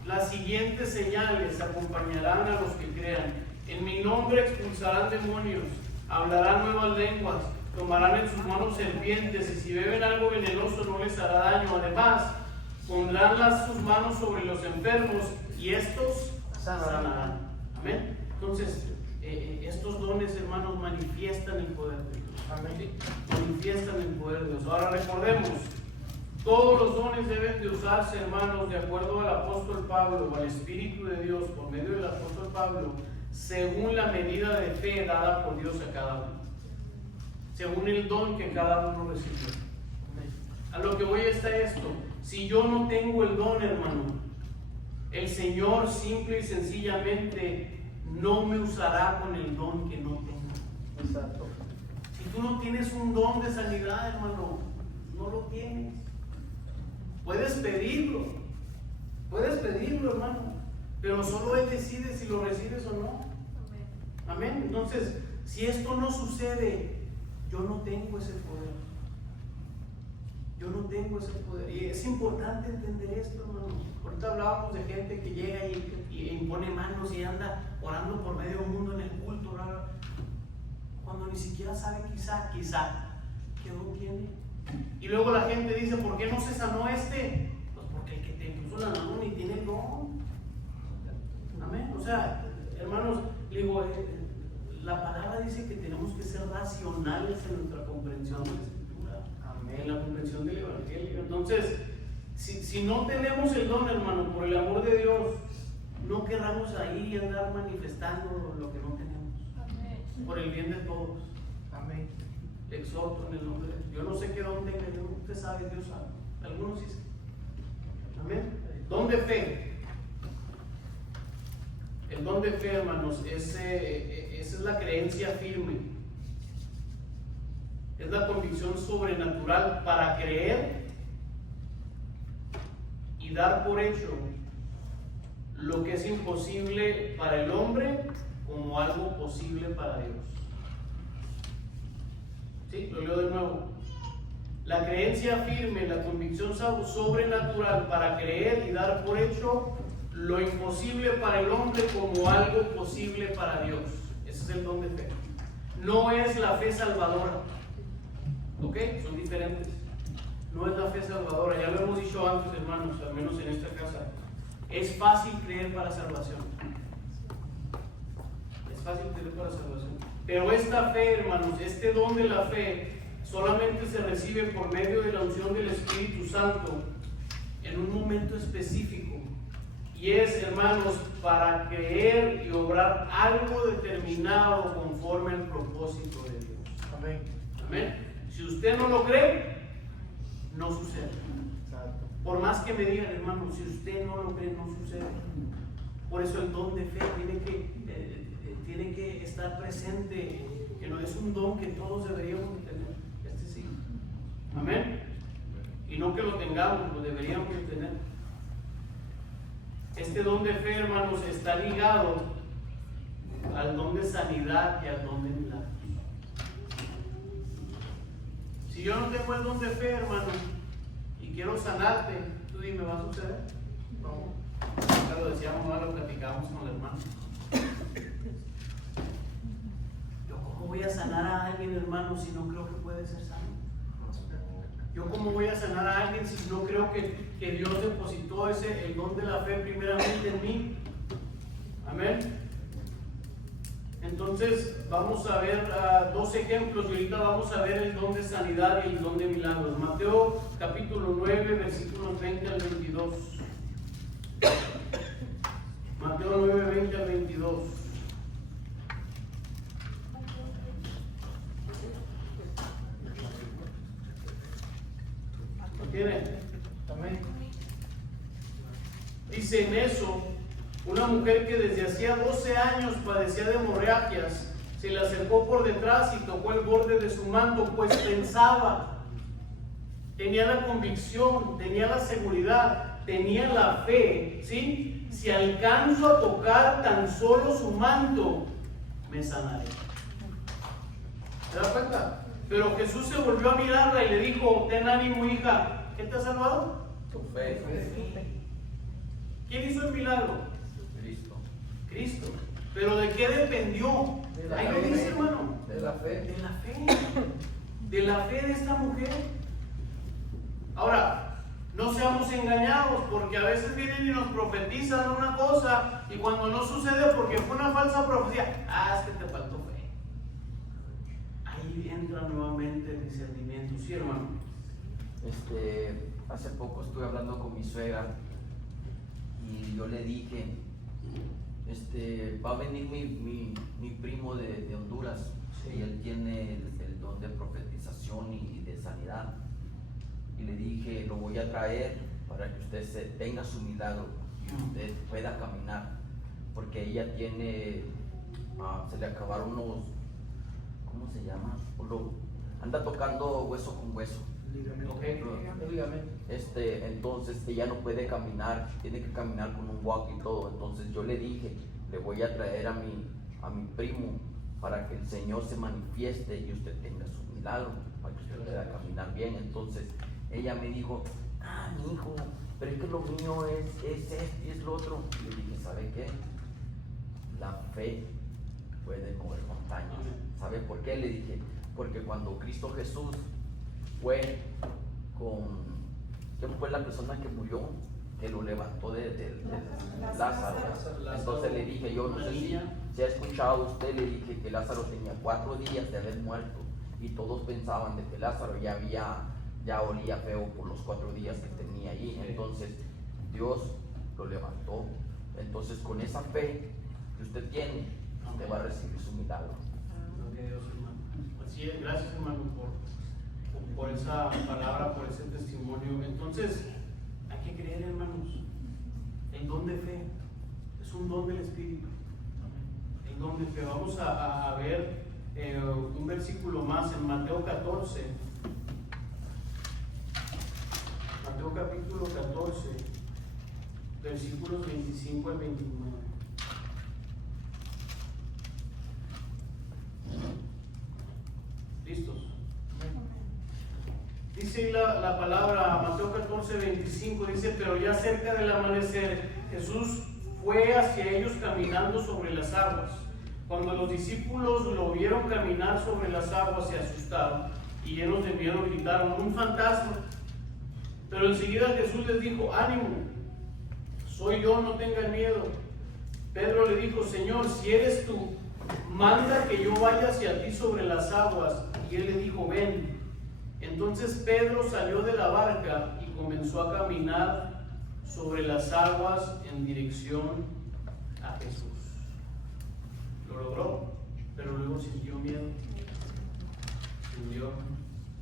Las siguientes señales acompañarán a los que crean. En mi nombre expulsarán demonios, hablarán nuevas lenguas, tomarán en sus manos serpientes, y si beben algo venenoso no les hará daño. Además, pondrán sus manos sobre los enfermos y estos sanarán. Amén. Entonces, estos dones, hermanos, manifiestan el poder de Dios. Amén. Manifiestan el poder de Dios. Ahora recordemos, todos los dones deben de usarse, hermanos, de acuerdo al apóstol Pablo, o al Espíritu de Dios, por medio del apóstol Pablo, según la medida de fe dada por Dios a cada uno, según el don que cada uno recibió. A lo que voy está esto: si yo no tengo el don, hermano, el Señor simple y sencillamente no me usará con el don que no tengo. Exacto. Si tú no tienes un don de sanidad, hermano, no lo tienes. Puedes pedirlo, hermano, pero solo Él decide si lo recibes o no. Amén. Entonces, si esto no sucede, yo no tengo ese poder. Yo no tengo ese poder. Y es importante entender esto, hermano. Ahorita hablábamos de gente que llega y impone manos y anda orando por medio mundo en el culto, ¿verdad? Cuando ni siquiera sabe quizá qué don tiene. Y luego la gente dice, ¿por qué no se sanó este? Pues porque el que te puso la mano ni tiene el don. Amén. O sea, hermanos, digo, la palabra dice que tenemos que ser racionales en nuestra comprensión de la Escritura. Amén. En la comprensión del Evangelio. Entonces, Si no tenemos el don, hermano, por el amor de Dios, no querramos ahí andar manifestando lo que no tenemos. Por el bien de todos. Amén. Le exhorto en el nombre de Dios. Yo no sé qué don tenga, usted sabe, Dios sabe. Algunos sí saben. Amén. Don de fe. El don de fe, hermanos, esa es la creencia firme. Es la convicción sobrenatural para creer y dar por hecho lo que es imposible para el hombre como algo posible para Dios. ¿Sí? Lo leo de nuevo. La creencia firme, la convicción sobrenatural para creer y dar por hecho lo imposible para el hombre como algo posible para Dios. Ese es el don de fe. No es la fe salvadora. ¿Ok? Son diferentes. No es la fe salvadora. Ya lo hemos dicho antes, hermanos, al menos en esta casa. Es fácil creer para salvación. Es fácil creer para salvación. Pero esta fe, hermanos, este don de la fe, solamente se recibe por medio de la unción del Espíritu Santo en un momento específico. Y es, hermanos, para creer y obrar algo determinado conforme al propósito de Dios. Amén. Amén. Si usted no lo cree, no sucede. Por más que me digan, hermano, si usted no lo cree, no sucede. Por eso el don de fe tiene que estar presente. Que no es un don que todos deberíamos de tener. Este sí. Amén. Y no que lo tengamos, lo deberíamos de tener. Este don de fe, hermanos, está ligado al don de sanidad y al don de milagros. Si yo no tengo el don de fe, hermano, y quiero sanarte, tú dime, ¿va a suceder? No. Ya lo decíamos, no lo platicábamos con el hermano. Yo cómo voy a sanar a alguien, hermano, si no creo que puede ser sano. Yo cómo voy a sanar a alguien si no creo que Dios depositó el don de la fe primeramente en mí. Amén. Entonces vamos a ver dos ejemplos y ahorita vamos a ver el don de sanidad y el don de milagros. Mateo capítulo 9 versículos 20 al 22. Mateo 9, 20 al 22. ¿Lo tiene? Amén. Dice en eso, una mujer que desde hacía 12 años padecía de hemorragias, se le acercó por detrás y tocó el borde de su manto, pues pensaba, tenía la convicción, tenía la seguridad, tenía la fe, ¿sí? Si alcanzo a tocar tan solo su manto, me sanaré. ¿Se da cuenta? Pero Jesús se volvió a mirarla y le dijo, ten ánimo, hija, ¿qué te ha salvado? Tu fe. ¿Quién hizo el milagro? Cristo. Cristo. ¿Pero de qué dependió? De la Ahí fe. lo dice, hermano. De la fe. De la fe. De la fe de esta mujer. Ahora, no seamos engañados, porque a veces vienen y nos profetizan una cosa y cuando no sucede porque fue una falsa profecía, es que te faltó fe. Ahí entra nuevamente el discernimiento. Sí, hermano. Hace poco estuve hablando con mi suegra y yo le dije, va a venir mi primo de Honduras, Sí. y él tiene el don de profetización y de sanidad. Y le dije, lo voy a traer para que usted tenga su milagro y usted pueda caminar, porque ella tiene, se le acabaron unos, ¿cómo se llama? Anda tocando hueso con hueso. Entonces ella no puede caminar, tiene que caminar con un walkie y todo. Entonces yo le dije, le voy a traer a mi primo para que el Señor se manifieste y usted tenga su milagro, para que usted pueda caminar bien. Entonces ella me dijo, mi hijo, pero es que lo mío es esto y es lo otro. Y le dije, ¿sabe qué? La fe puede mover montañas. ¿Sabe por qué? Le dije, porque cuando Cristo Jesús fue ¿quién fue la persona que murió? Que lo levantó de Lázaro. Entonces le dije, yo no sé si ha escuchado usted, le dije que Lázaro tenía 4 días de haber muerto y todos pensaban de que Lázaro ya había ya olía feo por los 4 días que tenía ahí. Sí. Entonces Dios lo levantó. Entonces con esa fe que usted tiene, usted va a recibir su milagro. Gloria a Dios, hermano. Así es, gracias, hermano, por esa palabra, por ese testimonio. Entonces, hay que creer, hermanos. El don de fe es un don del Espíritu. El don de fe. Vamos a ver un versículo más en Mateo 14. Mateo capítulo 14, versículos 25 al 29. ¿Listos? Dice la palabra, Mateo 14, 25, dice: pero ya cerca del amanecer, Jesús fue hacia ellos caminando sobre las aguas. Cuando los discípulos lo vieron caminar sobre las aguas, se asustaron y llenos de miedo gritaron: ¡un fantasma! Pero enseguida Jesús les dijo: ánimo, soy yo, no tengan miedo. Pedro le dijo: Señor, si eres tú, manda que yo vaya hacia ti sobre las aguas. Y él le dijo: ven. Entonces Pedro salió de la barca y comenzó a caminar sobre las aguas en dirección a Jesús. Lo logró, pero luego sintió miedo, se hundió,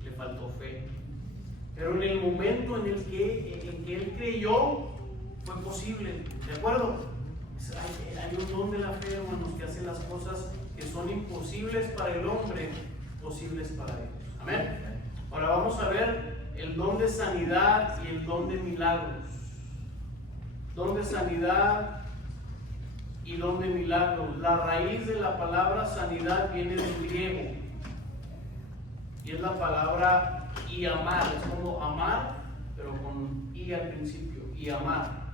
le faltó fe. Pero en el momento en el que él creyó, fue posible. ¿De acuerdo? Hay un don de la fe, hermanos, que hace las cosas que son imposibles para el hombre, posibles para Dios. Amén. Ahora vamos a ver el don de sanidad y el don de milagros. Don de sanidad y don de milagros. La raíz de la palabra sanidad viene del griego y es la palabra iamar. Es como amar, pero con i al principio. Iamar.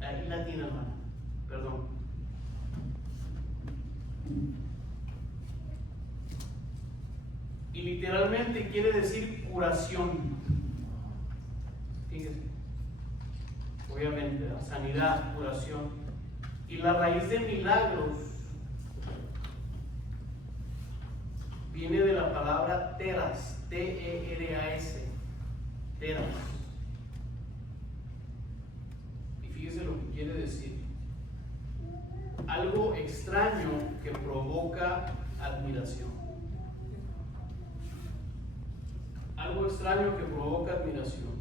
Ahí latina, hermano. Perdón. Y literalmente quiere decir curación. Fíjese. Obviamente, sanidad, curación. Y la raíz de milagros viene de la palabra teras, T-E-R-A-S, teras. Y fíjese lo que quiere decir: algo extraño que provoca admiración. Algo extraño que provoca admiración.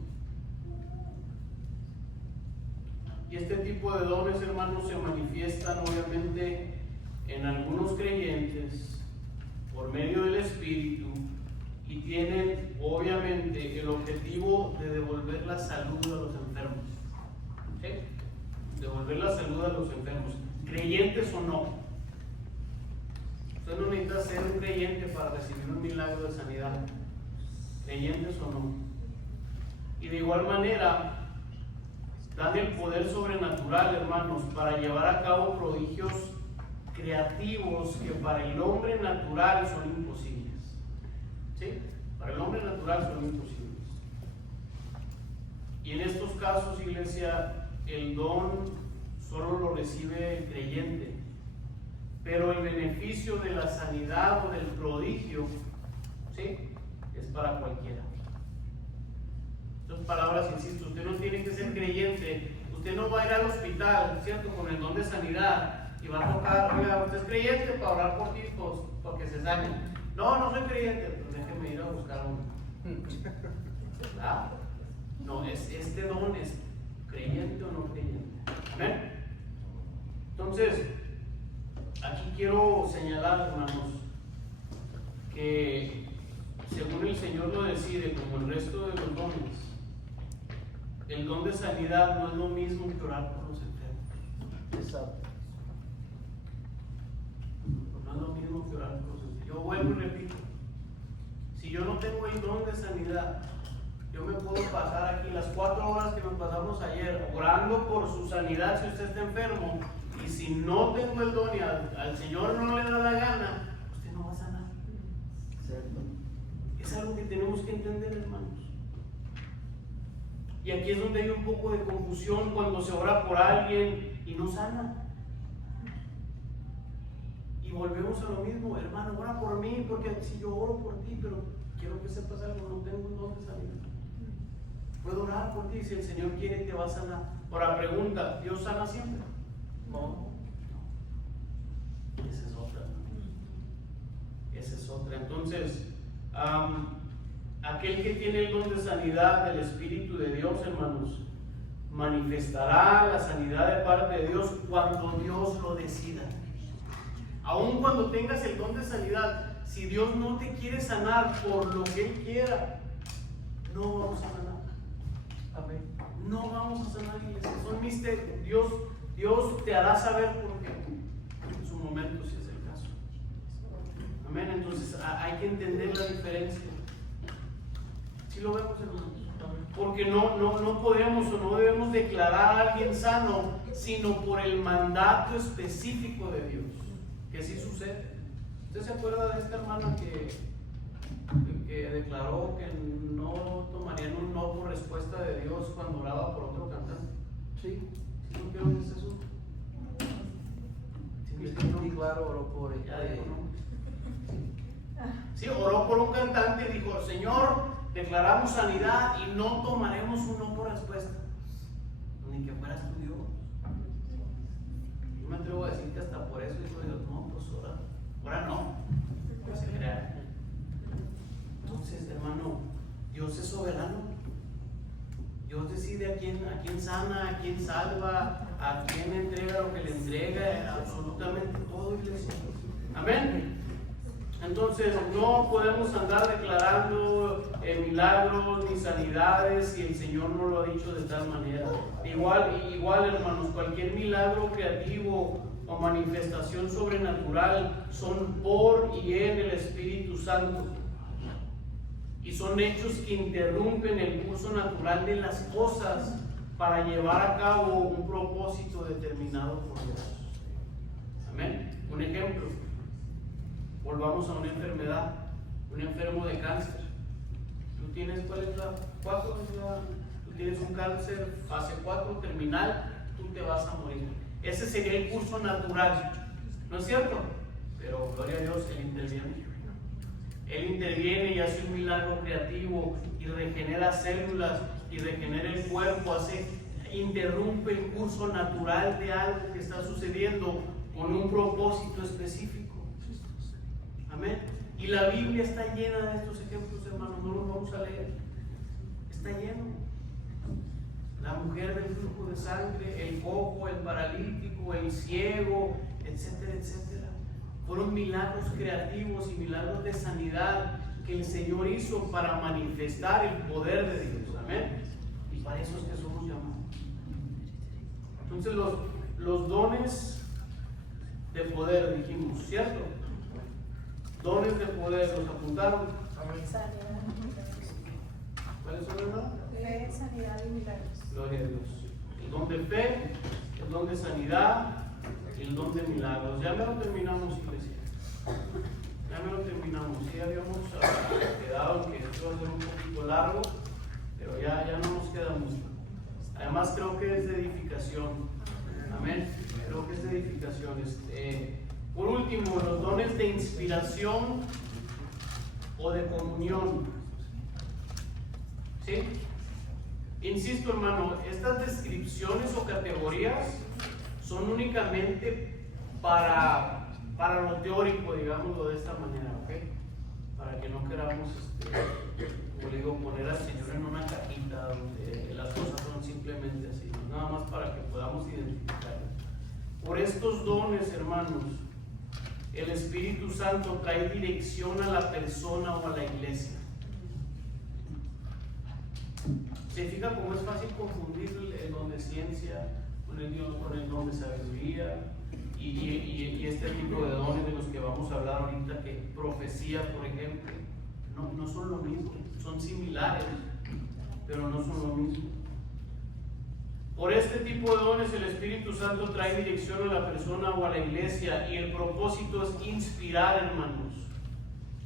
Y este tipo de dones, hermanos, se manifiestan obviamente en algunos creyentes por medio del Espíritu y tienen obviamente el objetivo de devolver la salud a los enfermos. ¿Sí? Devolver la salud a los enfermos, creyentes o no. Usted no necesita ser un creyente para recibir un milagro de sanidad, creyentes o no. Y de igual manera dan el poder sobrenatural, hermanos, para llevar a cabo prodigios creativos que para el hombre natural son imposibles. ¿Sí? Para el hombre natural son imposibles. Y en estos casos, iglesia, el don solo lo recibe el creyente, pero el beneficio de la sanidad o del prodigio, ¿sí?, es para cualquiera. En otras palabras, insisto, usted no tiene que ser creyente. Usted no va a ir al hospital, ¿cierto?, con el don de sanidad y va a tocar: oiga, usted es creyente, para orar por ti, pues, porque se sane. No, no soy creyente, pues déjeme ir a buscar uno. ¿Verdad? No, este don es creyente o no creyente. Amén. Entonces, aquí quiero señalar, hermanos, que según el Señor lo decide, como el resto de los dones, el don de sanidad no es lo mismo que orar por los enfermos. Exacto. No es lo mismo que orar por los enfermos. Yo vuelvo y repito: si yo no tengo el don de sanidad, yo me puedo pasar aquí las 4 horas que nos pasamos ayer orando por su sanidad si usted está enfermo, y si no tengo el don y al Señor no le da la gana, usted no va a sanar. Cierto. Es algo que tenemos que entender, hermanos. Y aquí es donde hay un poco de confusión cuando se ora por alguien y no sana. Y volvemos a lo mismo: hermano, ora por mí, porque si yo oro por ti, pero quiero que sepas algo, no tengo un don de sanidad. Puedo orar por ti, si el Señor quiere te va a sanar. Ahora pregunta, ¿Dios sana siempre? No. Esa es otra. Esa es otra. Entonces, aquel que tiene el don de sanidad del Espíritu de Dios, hermanos, manifestará la sanidad de parte de Dios cuando Dios lo decida. Aun cuando tengas el don de sanidad, si Dios no te quiere sanar por lo que Él quiera, no vamos a sanar. Amén. No vamos a sanar, iglesia. Son misterios. Dios te hará saber por qué en su momento, si es el caso. Amén. Entonces hay que entender la diferencia. Si lo vemos, hermanos. Porque no podemos o no debemos declarar a alguien sano, sino por el mandato específico de Dios. Que sí sucede. ¿Usted se acuerda de esta hermana que declaró que no tomarían un no por respuesta de Dios cuando oraba por otro cantante? Sí. ¿Sí supieron de eso? Sí, claro, oró por él. Ya dijo, ¿no? Sí, oró por un cantante y dijo: Señor, declaramos sanidad y no tomaremos un no por respuesta. Ni que fueras tu Dios. Yo me atrevo a decir que hasta por eso dijo Dios: no, pues ora no. No se crea. Entonces, hermano, Dios es soberano. Dios decide a quién sana, a quién salva, a quién entrega lo que le entrega, absolutamente todo, iglesia. Amén. Entonces, no podemos andar declarando milagros ni sanidades si el Señor no lo ha dicho de tal manera. Igual, hermanos, cualquier milagro creativo o manifestación sobrenatural son por y en el Espíritu Santo. Y son hechos que interrumpen el curso natural de las cosas para llevar a cabo un propósito determinado por Dios. Amén. Un ejemplo. Volvamos a una enfermedad. Un enfermo de cáncer. Tú tienes, ¿cuál es la 4? Tú tienes un cáncer fase 4 terminal, tú te vas a morir. Ese sería el curso natural. ¿No es cierto? Pero gloria a Dios, Él interviene. Él interviene y hace un milagro creativo y regenera células y regenera el cuerpo, interrumpe el curso natural de algo que está sucediendo con un propósito específico. Amén. Y la Biblia está llena de estos ejemplos, hermanos, no los vamos a leer. Está lleno. La mujer del flujo de sangre, el cojo, el paralítico, el ciego, etcétera, etcétera. Fueron milagros creativos y milagros de sanidad que el Señor hizo para manifestar el poder de Dios. Amén. Y para eso es que somos llamados. Entonces los dones de poder, dijimos, ¿cierto? Dones de poder, ¿los apuntaron? Sanidad. ¿Cuáles son, hermano? Fe, sanidad y milagros. Gloria a Dios. El don de fe, el don de sanidad y el don de milagros. Ya me lo terminamos, iglesia. Ya me lo terminamos. Sí, habíamos quedado que esto va a ser un poquito largo, pero ya no nos queda mucho. Además, creo que es de edificación. Amén. Creo que es de edificación. Por último, los dones de inspiración o de comunión. ¿Sí? Insisto, hermano, estas descripciones o categorías son únicamente para lo teórico, digámoslo de esta manera, ¿ok? Para que no queramos, como digo, poner al Señor en una cajita donde las cosas son simplemente así, ¿no? Nada más para que podamos identificarlas. Por estos dones, hermanos, el Espíritu Santo trae dirección a la persona o a la iglesia. ¿Se fija cómo es fácil confundir el don de ciencia con el don de sabiduría y este tipo de dones de los que vamos a hablar ahorita, que profecía, por ejemplo? No son lo mismo, son similares, pero no son lo mismo. Por este tipo de dones el Espíritu Santo trae dirección a la persona o a la iglesia, y el propósito es inspirar, hermanos.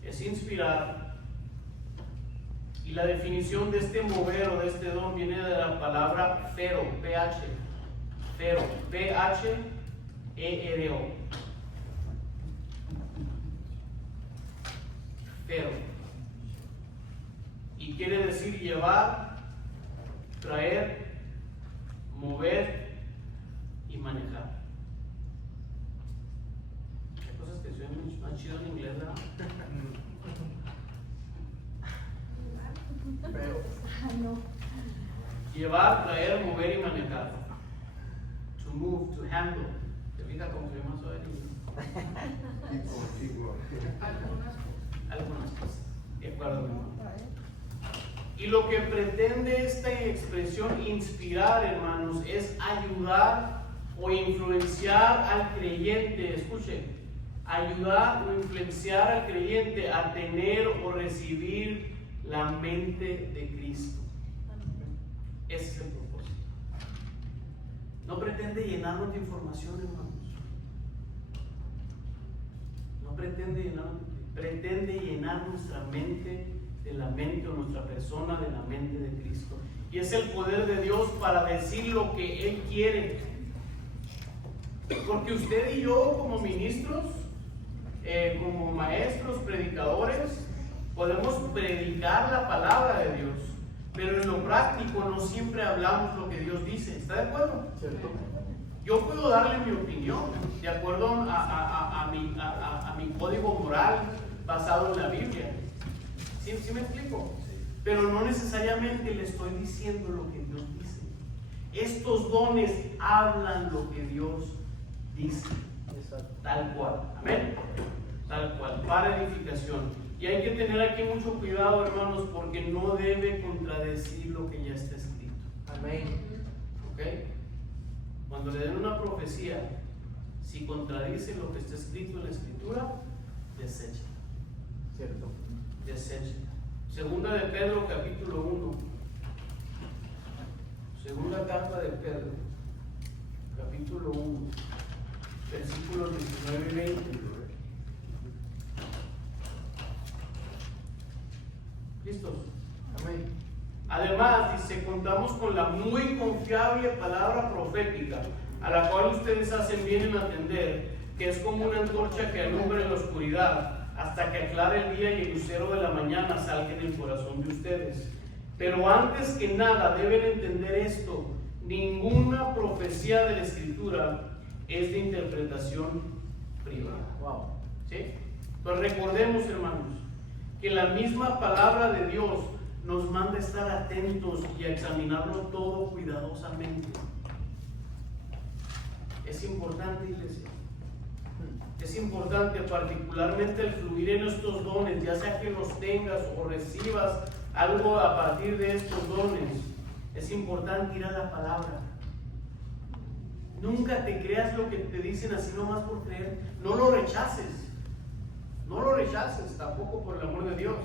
Es inspirar. Y la definición de este mover o de este don viene de la palabra fero, P-H. Fero, P-H-E-R-O. Fero. Y quiere decir llevar, traer, mover y manejar. Hay cosas que suenan más chido en inglés, ¿verdad? Pero, No. Llevar, traer, mover y manejar. To move, to handle. ¿Te fijas cómo se llama eso en inglés? Algunas cosas. De acuerdo, hermano. Y lo que pretende esta expresión inspirar, hermanos, es ayudar o influenciar al creyente. Escuchen, ayudar o influenciar al creyente a tener o recibir la mente de Cristo. Ese es el propósito. No pretende llenarnos de información, hermanos. No pretende llenar nuestra mente de la mente o nuestra persona de la mente de Cristo. Y es el poder de Dios para decir lo que Él quiere. Porque usted y yo como ministros, como maestros, predicadores, podemos predicar la palabra de Dios, pero en lo práctico no siempre hablamos lo que Dios dice. ¿Está de acuerdo? ¿cierto? Yo puedo darle mi opinión de acuerdo a mi código moral basado en la Biblia. ¿Sí me explico? Pero no necesariamente le estoy diciendo lo que Dios dice. Estos dones hablan lo que Dios dice. Exacto. Tal cual. Amén. Tal cual. Para edificación. Y hay que tener aquí mucho cuidado, hermanos, porque no debe contradecir lo que ya está escrito. Amén. ¿Ok? Cuando le den una profecía, si contradice lo que está escrito en la escritura, deséchala. Cierto. Deséchala. Segunda de Pedro, capítulo 1. Segunda carta de Pedro, capítulo 1, versículos 19 y 20. ¿Listos? Amén. Además, dice, contamos con la muy confiable palabra profética, a la cual ustedes hacen bien en atender, que es como una antorcha que alumbra en la oscuridad, hasta que aclare el día y el lucero de la mañana salga en el corazón de ustedes. Pero antes que nada deben entender esto: ninguna profecía de la Escritura es de interpretación privada. Wow. ¿Sí? Entonces recordemos, hermanos, que la misma palabra de Dios nos manda a estar atentos y a examinarlo todo cuidadosamente. Es importante, iglesia. Es importante, particularmente el fluir en estos dones, ya sea que los tengas o recibas algo a partir de estos dones. Es importante ir a la palabra. Nunca te creas lo que te dicen así nomás por creer. No lo rechaces. No lo rechaces, tampoco por el amor de Dios.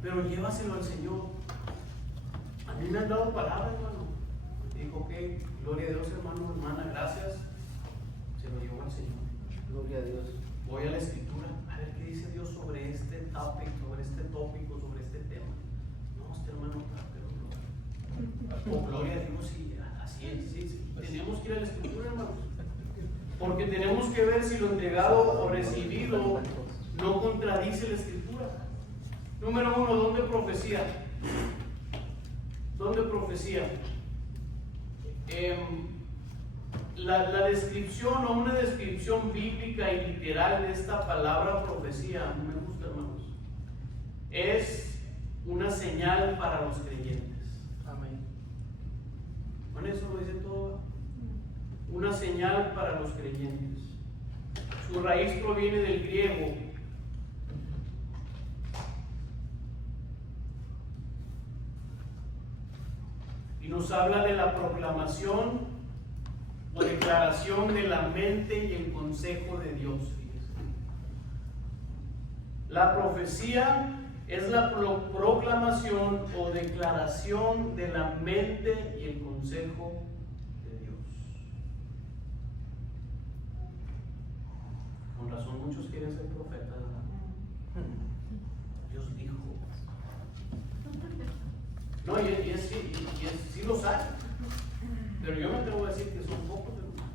Pero llévaselo al Señor. A mí me han dado palabras, hermano. Dijo que, gloria a Dios, hermano, hermana, gracias. Se lo llevó al Señor. Gloria a Dios. Voy a la Escritura, a ver qué dice Dios sobre este tópico, sobre este tema. No, este hermano, pero no. Oh, gloria a Dios, sí, así es, sí. Tenemos que ir a la Escritura, hermanos. Porque tenemos que ver si lo entregado o recibido no contradice la Escritura. Número 1, ¿dónde profecía? ¿Dónde profecía? La descripción o una descripción bíblica y literal de esta palabra profecía, a mí me gusta, hermanos, es una señal para los creyentes. Amén. Con eso lo dice todo. Una señal para los creyentes. Su raíz proviene del griego. Y nos habla de la proclamación o declaración de la mente y el consejo de Dios. La profecía es la proclamación o declaración de la mente y el consejo de Dios. Con razón muchos quieren ser profetas, ¿verdad? Dios dijo. No, y sí los hay. Pero yo me atrevo a decir que son pocos, hermano.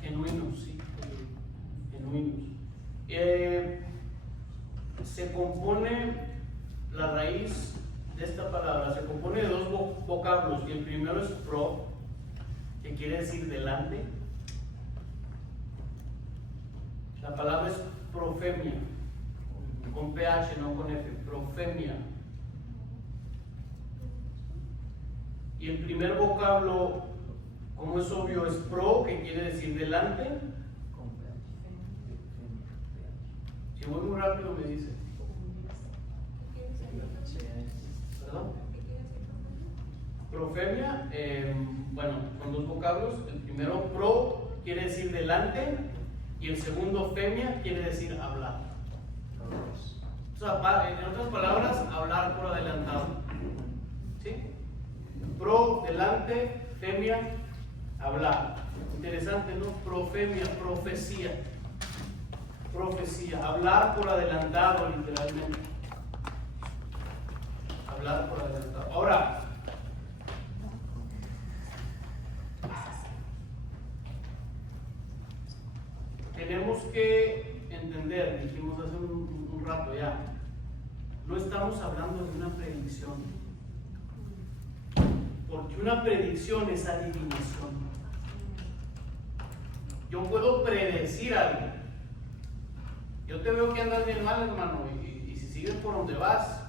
Genuinos, sí. Genuinos. vocablos y el primero es pro, que quiere decir delante. La palabra es profemia, con PH, no con F, profemia. Y el primer vocablo, como es obvio, es pro, que quiere decir delante. Si voy muy rápido me dice. ¿Perdón? Profemia, bueno, con dos vocablos. El primero, pro, quiere decir delante. Y el segundo, femia, quiere decir hablar. O sea, en otras palabras, hablar por adelantado. ¿Sí? Pro, delante, femia, hablar. Interesante, ¿no? Profemia, profecía. Profecía, hablar por adelantado, literalmente. Hablar por adelantado. Ahora, tenemos que entender, dijimos hace un rato ya, no estamos hablando de una predicción, porque una predicción es adivinación. Yo puedo predecir algo. Yo te veo que andas bien mal, hermano, y si sigues por donde vas,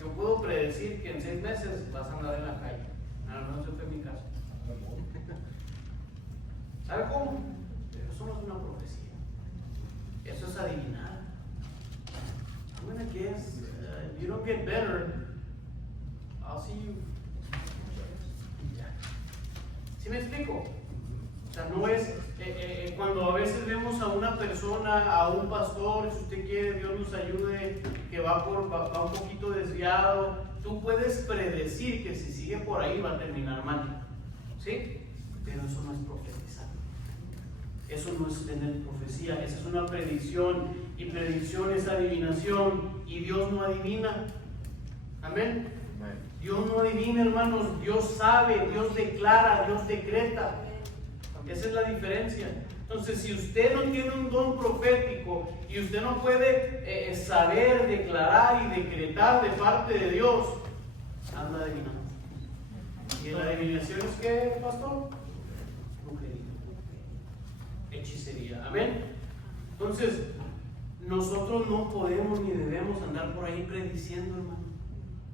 yo puedo predecir que en 6 meses vas a andar en la calle. Al menos ese fue mi caso. ¿Sabe cómo? Pero eso no es una profecía. Eso es adivinar. I'm gonna guess, if you don't get better, I'll see you. ¿Sí me explico? O sea, no es cuando a veces vemos a una persona, a un pastor, si usted quiere, Dios nos ayude, que va un poquito desviado, tú puedes predecir que si sigue por ahí va a terminar mal. ¿Sí? Pero eso no es profetizar. Eso no es tener profecía, esa es una predicción, y predicción es adivinación, y Dios no adivina. Amén. Dios no adivina, hermanos, Dios sabe, Dios declara, Dios decreta. Esa es la diferencia. Entonces, si usted no tiene un don profético y usted no puede saber, declarar y decretar de parte de Dios, anda adivinando. ¿Y la adivinación es qué, pastor? Brujería, hechicería. Amén. Entonces, nosotros no podemos ni debemos andar por ahí prediciendo, hermano,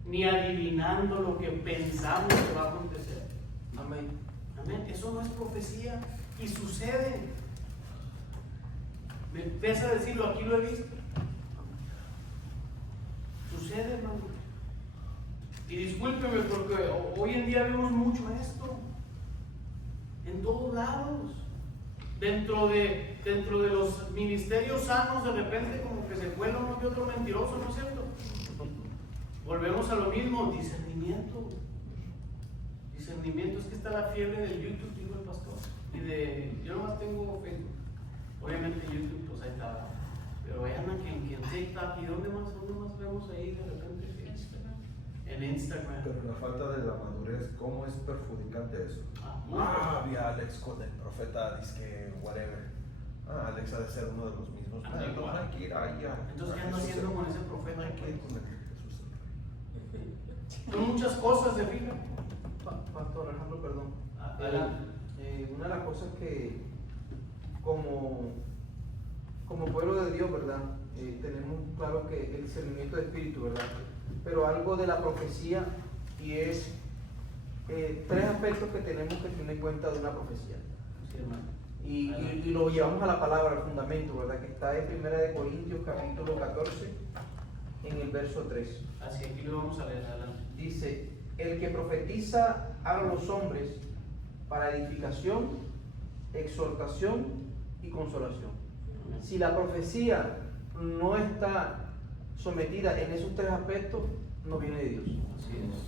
ni adivinando lo que pensamos que va a acontecer. Amén. Amén. Eso no es profecía y sucede. Me pesa decirlo, aquí lo he visto. Sucede, hermano. Y discúlpeme porque hoy en día vemos mucho esto. En todos lados. Dentro de los ministerios sanos, de repente como que se cuela uno que otro mentiroso, ¿no es cierto? Volvemos a lo mismo, discernimiento. Discernimiento, es que está la fiebre del YouTube, dijo el pastor. Yo nomás tengo Facebook. Obviamente YouTube, pues ahí está. Pero vayan a que en TikTok, ¿y dónde más vemos ahí de repente? En Instagram. Pero la falta de la madurez, ¿cómo es perjudicante eso? Vi a Alex con el profeta, dice whatever. Alex ha de ser uno de los mismos. Anda No, igual. hay que ir allá. Entonces, ¿qué anda haciendo con ese profeta? Hay que ir con el Jesús el Rey. Son muchas cosas, ¿se fijan? Pastor Alejandro, perdón. Adelante. Una de las cosas que como pueblo de Dios, ¿verdad? Tenemos claro que el discernimiento de espíritu, ¿verdad? Pero algo de la profecía, y es 3 aspectos que tenemos que tener en cuenta de una profecía. Sí, hermano. Y lo llevamos a la palabra, al fundamento, ¿verdad? Que está en 1 Corintios capítulo 14, en el verso 3. Así, aquí lo vamos a leer adelante. Dice: el que profetiza a los hombres para edificación, exhortación y consolación. Si la profecía no está sometida en esos 3 aspectos, no viene de Dios. Así es.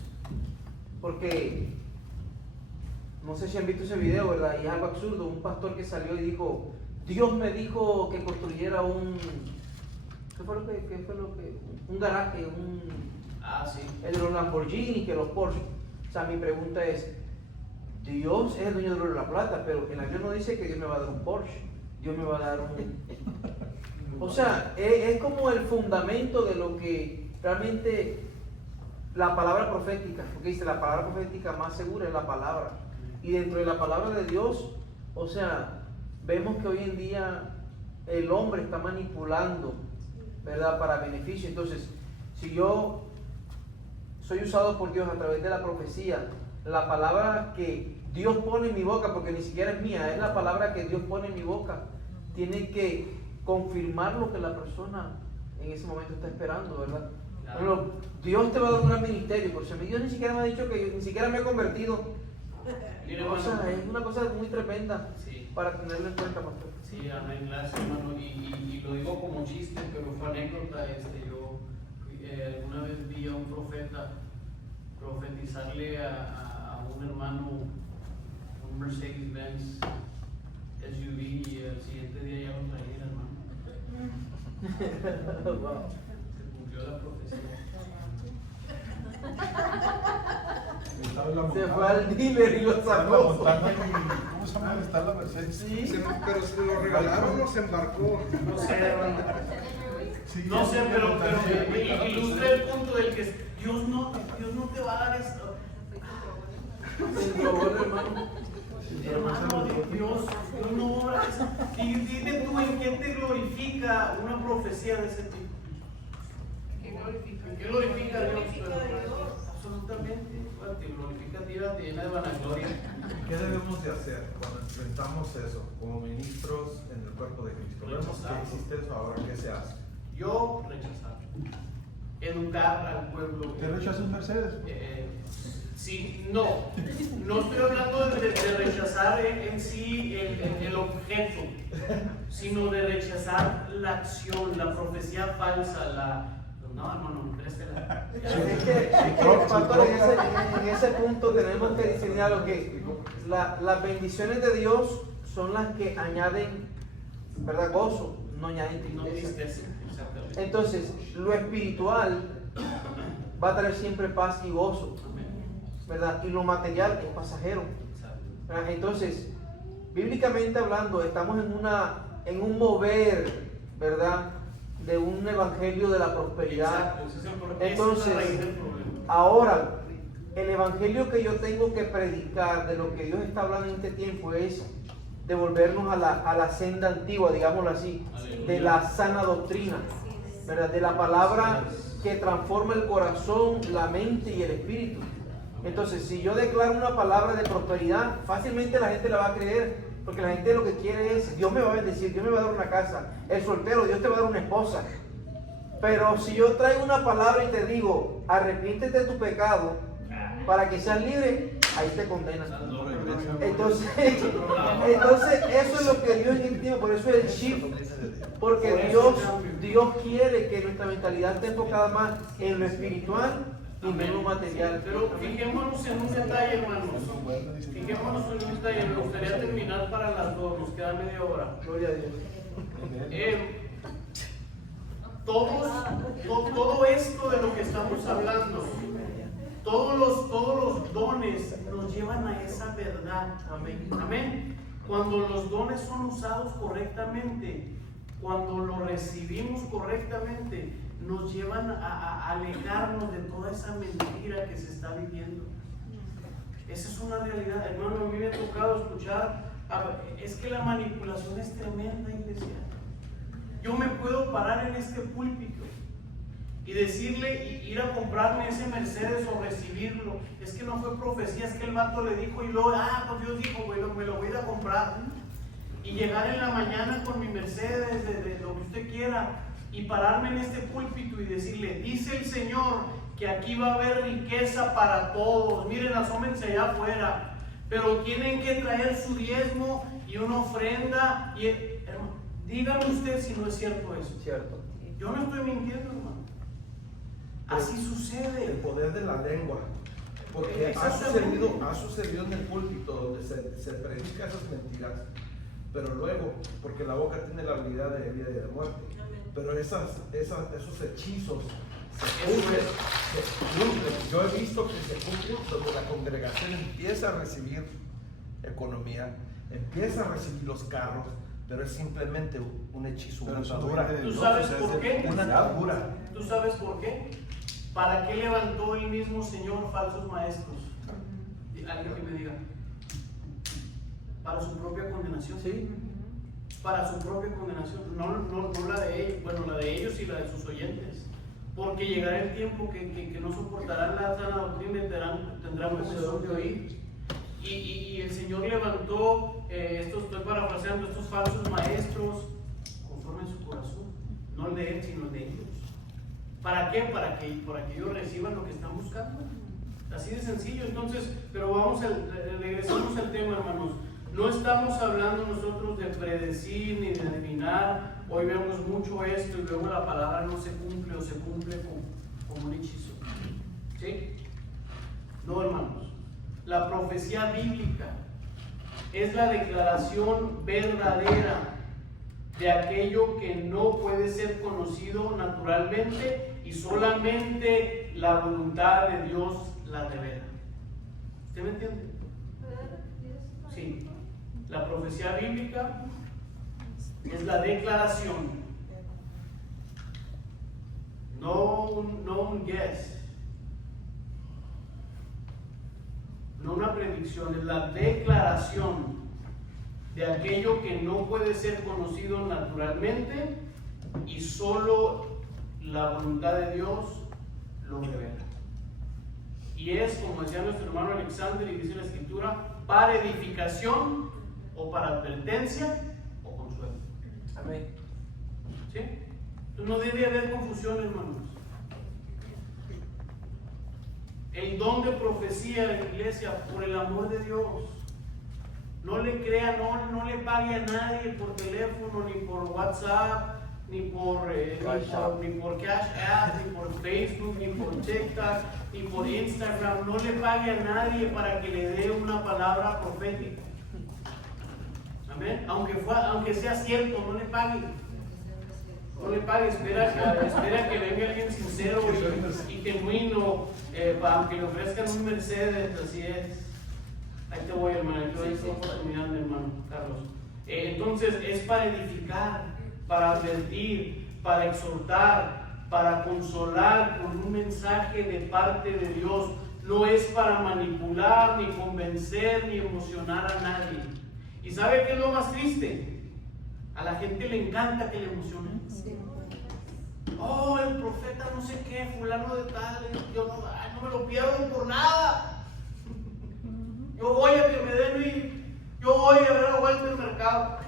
Porque no sé si han visto ese video, ¿verdad? Y es algo absurdo. Un pastor que salió y dijo: Dios me dijo que construyera un... ¿Qué fue lo que? Un garaje, Sí. el de los Lamborghini, que los Porsche. O sea, mi pregunta es: Dios es el dueño del oro y la plata, pero en la Biblia no dice que Dios me va a dar un Porsche. Dios me va a dar un... O sea, es como el fundamento de lo que realmente la palabra profética, porque dice la palabra profética más segura es la palabra. Y dentro de la palabra de Dios, o sea, vemos que hoy en día el hombre está manipulando, ¿verdad?, para beneficio. Entonces, si yo soy usado por Dios a través de la profecía, la palabra que Dios pone en mi boca, porque ni siquiera es mía, es la palabra que Dios pone en mi boca, tiene que confirmar lo que la persona en ese momento está esperando, ¿verdad? Bueno, Dios te va a dar un gran ministerio, por eso Dios ni siquiera me ha dicho que yo ni siquiera me he convertido. O sea, es una cosa muy tremenda, Sí. para tenerlo en cuenta, pastor. Sí, amén, gracias, hermano. Y lo digo como chiste, pero fue anécdota. Yo una vez vi a un profeta profetizarle a un hermano un Mercedes-Benz SUV, y el siguiente día ya lo traía, hermano. Wow. Se cumplió la profecía. Estaba en la Se montaña. fue al dealer y lo Estaba en la sacó. montaña y ¿cómo se llama? Está la Mercedes. Sí. Pero se lo regalaron o se embarcó. No sé, hermano. Sí, No sé, en la pero montaña. ilustra el punto del que Dios no te va a dar esto. Se robó el hermano. Hermano, Dios no obra eso. Y dime tú, ¿en quién te glorifica una profecía de ese tipo? ¿En qué glorifica a Dios? Absolutamente. Bueno, te glorifica a ti, te llena de vanagloria. ¿Qué debemos de hacer cuando enfrentamos eso como ministros en el cuerpo de Cristo? Vemos que existe eso, ahora ¿qué se hace? Yo rechazar. Educar al pueblo. ¿Usted rechaza un Mercedes? Sí, no estoy hablando de rechazar en sí el objeto, sino de rechazar la acción, la profecía falsa, no, hermano, préstela. Es que, pastor, en ese punto tenemos que discernir algo, que las bendiciones de Dios son las que añaden, ¿verdad?, gozo, no añaden No tristeza. tristeza, exactamente. Entonces, lo espiritual va a traer siempre paz y gozo, ¿verdad? Y lo material es pasajero, ¿verdad? Entonces, bíblicamente hablando, estamos en un mover, ¿verdad?, de un evangelio de la prosperidad. Exacto, ese es la Entonces, raíz del problema. ahora, el evangelio que yo tengo que predicar de lo que Dios está hablando en este tiempo es devolvernos a la senda antigua, digámoslo así, de la sana doctrina, ¿verdad?, de la palabra que transforma el corazón, la mente y el espíritu. Entonces, si yo declaro una palabra de prosperidad, fácilmente la gente la va a creer, porque la gente lo que quiere es, Dios me va a bendecir, Dios me va a dar una casa. El soltero, Dios te va a dar una esposa. Pero si yo traigo una palabra y te digo, arrepiéntete de tu pecado para que seas libre, ahí te condenan. Entonces eso es lo que Dios entiende, por eso es el shift. Porque Dios quiere que nuestra mentalidad esté enfocada más en lo espiritual y no en lo material. Pero fijémonos en un detalle, hermanos. Fijémonos en un detalle. Me gustaría terminar para las 2, nos queda media hora. Gloria a Dios. Todo esto de lo que estamos hablando, todos los dones nos llevan a esa verdad. Amén. Amén. Cuando los dones son usados correctamente, cuando los recibimos correctamente, nos llevan a alejarnos de toda esa mentira que se está viviendo. Esa es una realidad, hermano. A mí me ha tocado escuchar, es que la manipulación es tremenda, iglesia. Yo me puedo parar en este púlpito y decirle, ir a comprarme ese Mercedes o recibirlo. Es que no fue profecía, es que el vato le dijo y luego, pues Dios dijo, güey, me lo voy a ir a comprar. Y llegar en la mañana con mi Mercedes, de lo que usted quiera, y pararme en este púlpito y decirle, dice el Señor que aquí va a haber riqueza para todos. Miren, asómense allá afuera, pero tienen que traer su diezmo y una ofrenda. Y, hermano, dígame usted si no es cierto eso. Cierto. Yo no estoy mintiendo, hermano. Así El sucede. poder de la lengua. Porque ha sucedido en el púlpito donde se predica esas mentiras, pero luego, porque la boca tiene la habilidad de vida y de muerte, pero esos hechizos se cumplen. Yo he visto que se cumplen donde la congregación empieza a recibir economía, empieza a recibir los carros, pero es simplemente un hechizo, una atadura. ¿Tú sabes por qué? Una atadura. ¿Tú sabes por qué? ¿Para qué levantó el mismo Señor falsos maestros? Alguien que me diga. Para su propia condenación. Sí. Para su propia condenación, no la de ellos, bueno, la de ellos y la de sus oyentes. Porque llegará el tiempo que no soportarán la sana doctrina y tendrán comezón de oír. Y el Señor levantó, estoy parafraseando, estos falsos maestros conforme en su corazón, no el de él, sino el de ellos. ¿Para qué? Para que ellos reciban lo que están buscando. Así de sencillo. Entonces, pero regresamos al tema, hermanos. No estamos hablando nosotros de predecir ni de adivinar. Hoy vemos mucho esto y luego la palabra no se cumple o se cumple como un hechizo. ¿Sí? No, hermanos. La profecía bíblica es la declaración verdadera de aquello que no puede ser conocido naturalmente y solamente la voluntad de Dios la revela. ¿Usted me entiende? Sí. La profecía bíblica es la declaración, no un guess, no una predicción, es la declaración de aquello que no puede ser conocido naturalmente y solo la voluntad de Dios lo revela. Y es, como decía nuestro hermano Alexander y dice la Escritura, para edificación o para advertencia o consuelo. Amén. ¿Sí? Entonces no debe haber confusión, hermanos. El don de profecía de la iglesia, por el amor de Dios, no le crea, no le pague a nadie por teléfono, ni por WhatsApp, ni por Cash App, ni por Facebook, ni por TikTok, ni por Instagram. No le pague a nadie para que le dé una palabra profética. Amén. Aunque sea cierto, no le pague. No le pague, espera que venga alguien sincero y genuino, para que le ofrezcan un Mercedes, así es. Ahí te voy, hermano, ahí te doy esta oportunidad, mi hermano Carlos. Entonces, es para edificar, para advertir, para exhortar, para consolar con un mensaje de parte de Dios. No es para manipular, ni convencer, ni emocionar a nadie. ¿Y sabe qué es lo más triste? A la gente le encanta que le emocionen. Oh, el profeta no sé qué, fulano de tal, yo no me lo pierdo por nada. Yo voy a que me den yo voy a ver a vuelta el mercado.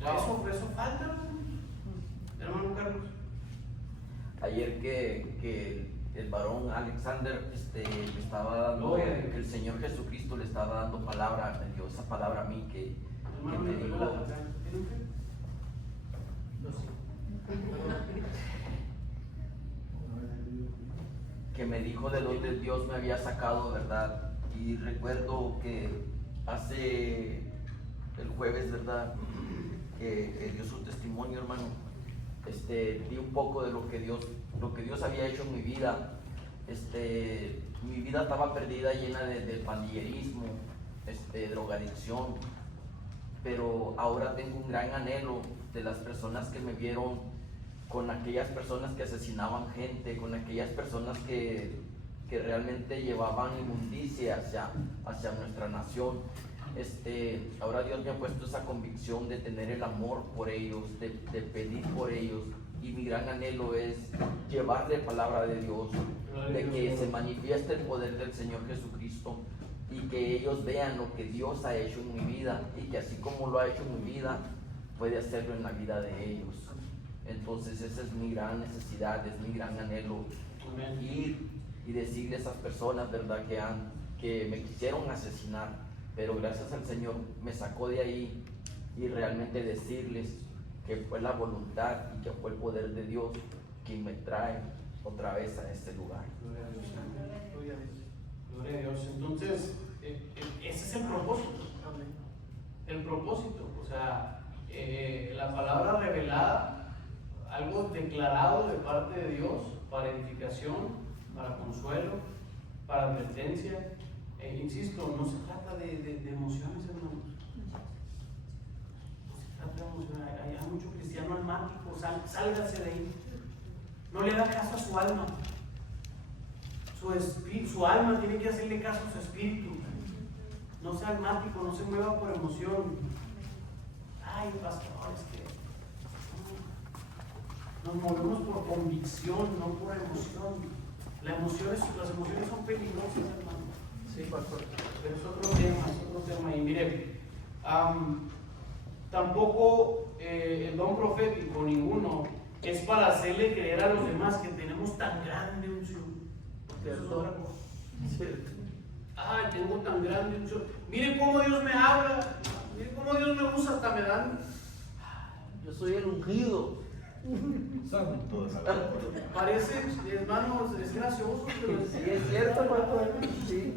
Eso falta, hermano Carlos. Ayer que el varón Alexander me estaba dando, que el Señor Jesucristo le estaba dando palabra, me dio esa palabra a mí que me dijo, que me dijo de donde Dios me había sacado, ¿verdad? Y recuerdo que hace el jueves, ¿verdad? Que dio su testimonio, hermano. Di un poco de lo que Dios había hecho en mi vida. Mi vida estaba perdida, llena de pandillerismo, drogadicción, pero ahora tengo un gran anhelo de las personas que me vieron con aquellas personas que asesinaban gente, con aquellas personas que realmente llevaban inmundicia hacia nuestra nación. Ahora Dios me ha puesto esa convicción de tener el amor por ellos, de pedir por ellos, y mi gran anhelo es llevarle palabra de Dios, de que se manifieste el poder del Señor Jesucristo y que ellos vean lo que Dios ha hecho en mi vida, y que así como lo ha hecho en mi vida, puede hacerlo en la vida de ellos. Entonces esa es mi gran necesidad, es mi gran anhelo, ir y decirle a esas personas, ¿verdad?, que me quisieron asesinar, pero gracias al Señor me sacó de ahí, y realmente decirles que fue la voluntad y que fue el poder de Dios quien me trae otra vez a este lugar. Gloria a Dios. Gloria a Dios. Entonces, ese es el propósito. El propósito, o sea, la palabra revelada, algo declarado de parte de Dios para edificación, para consuelo, para advertencia. Insisto, no se trata de emociones, hermanos. No se trata de emociones. Hay mucho cristiano almático, sálgase de ahí. No le da caso a su alma. Su alma tiene que hacerle caso a su espíritu. No sea almático, no se mueva por emoción. Ay, pastor, es que nos movemos por convicción, no por emoción. Las emociones son peligrosas, hermano. Sí, pastor. Pero es otro tema. Y mire, tampoco el don profético, ninguno, es para hacerle creer a los demás que tenemos tan grande unción. Eso es otra cosa. Cierto. Ay, tengo tan grande unción. Mire cómo Dios me habla. Mire cómo Dios me usa, hasta me dan. Yo soy el ungido. Santo es Parece, hermanos, es gracioso, pero Sí, es cierto, pastor. Sí.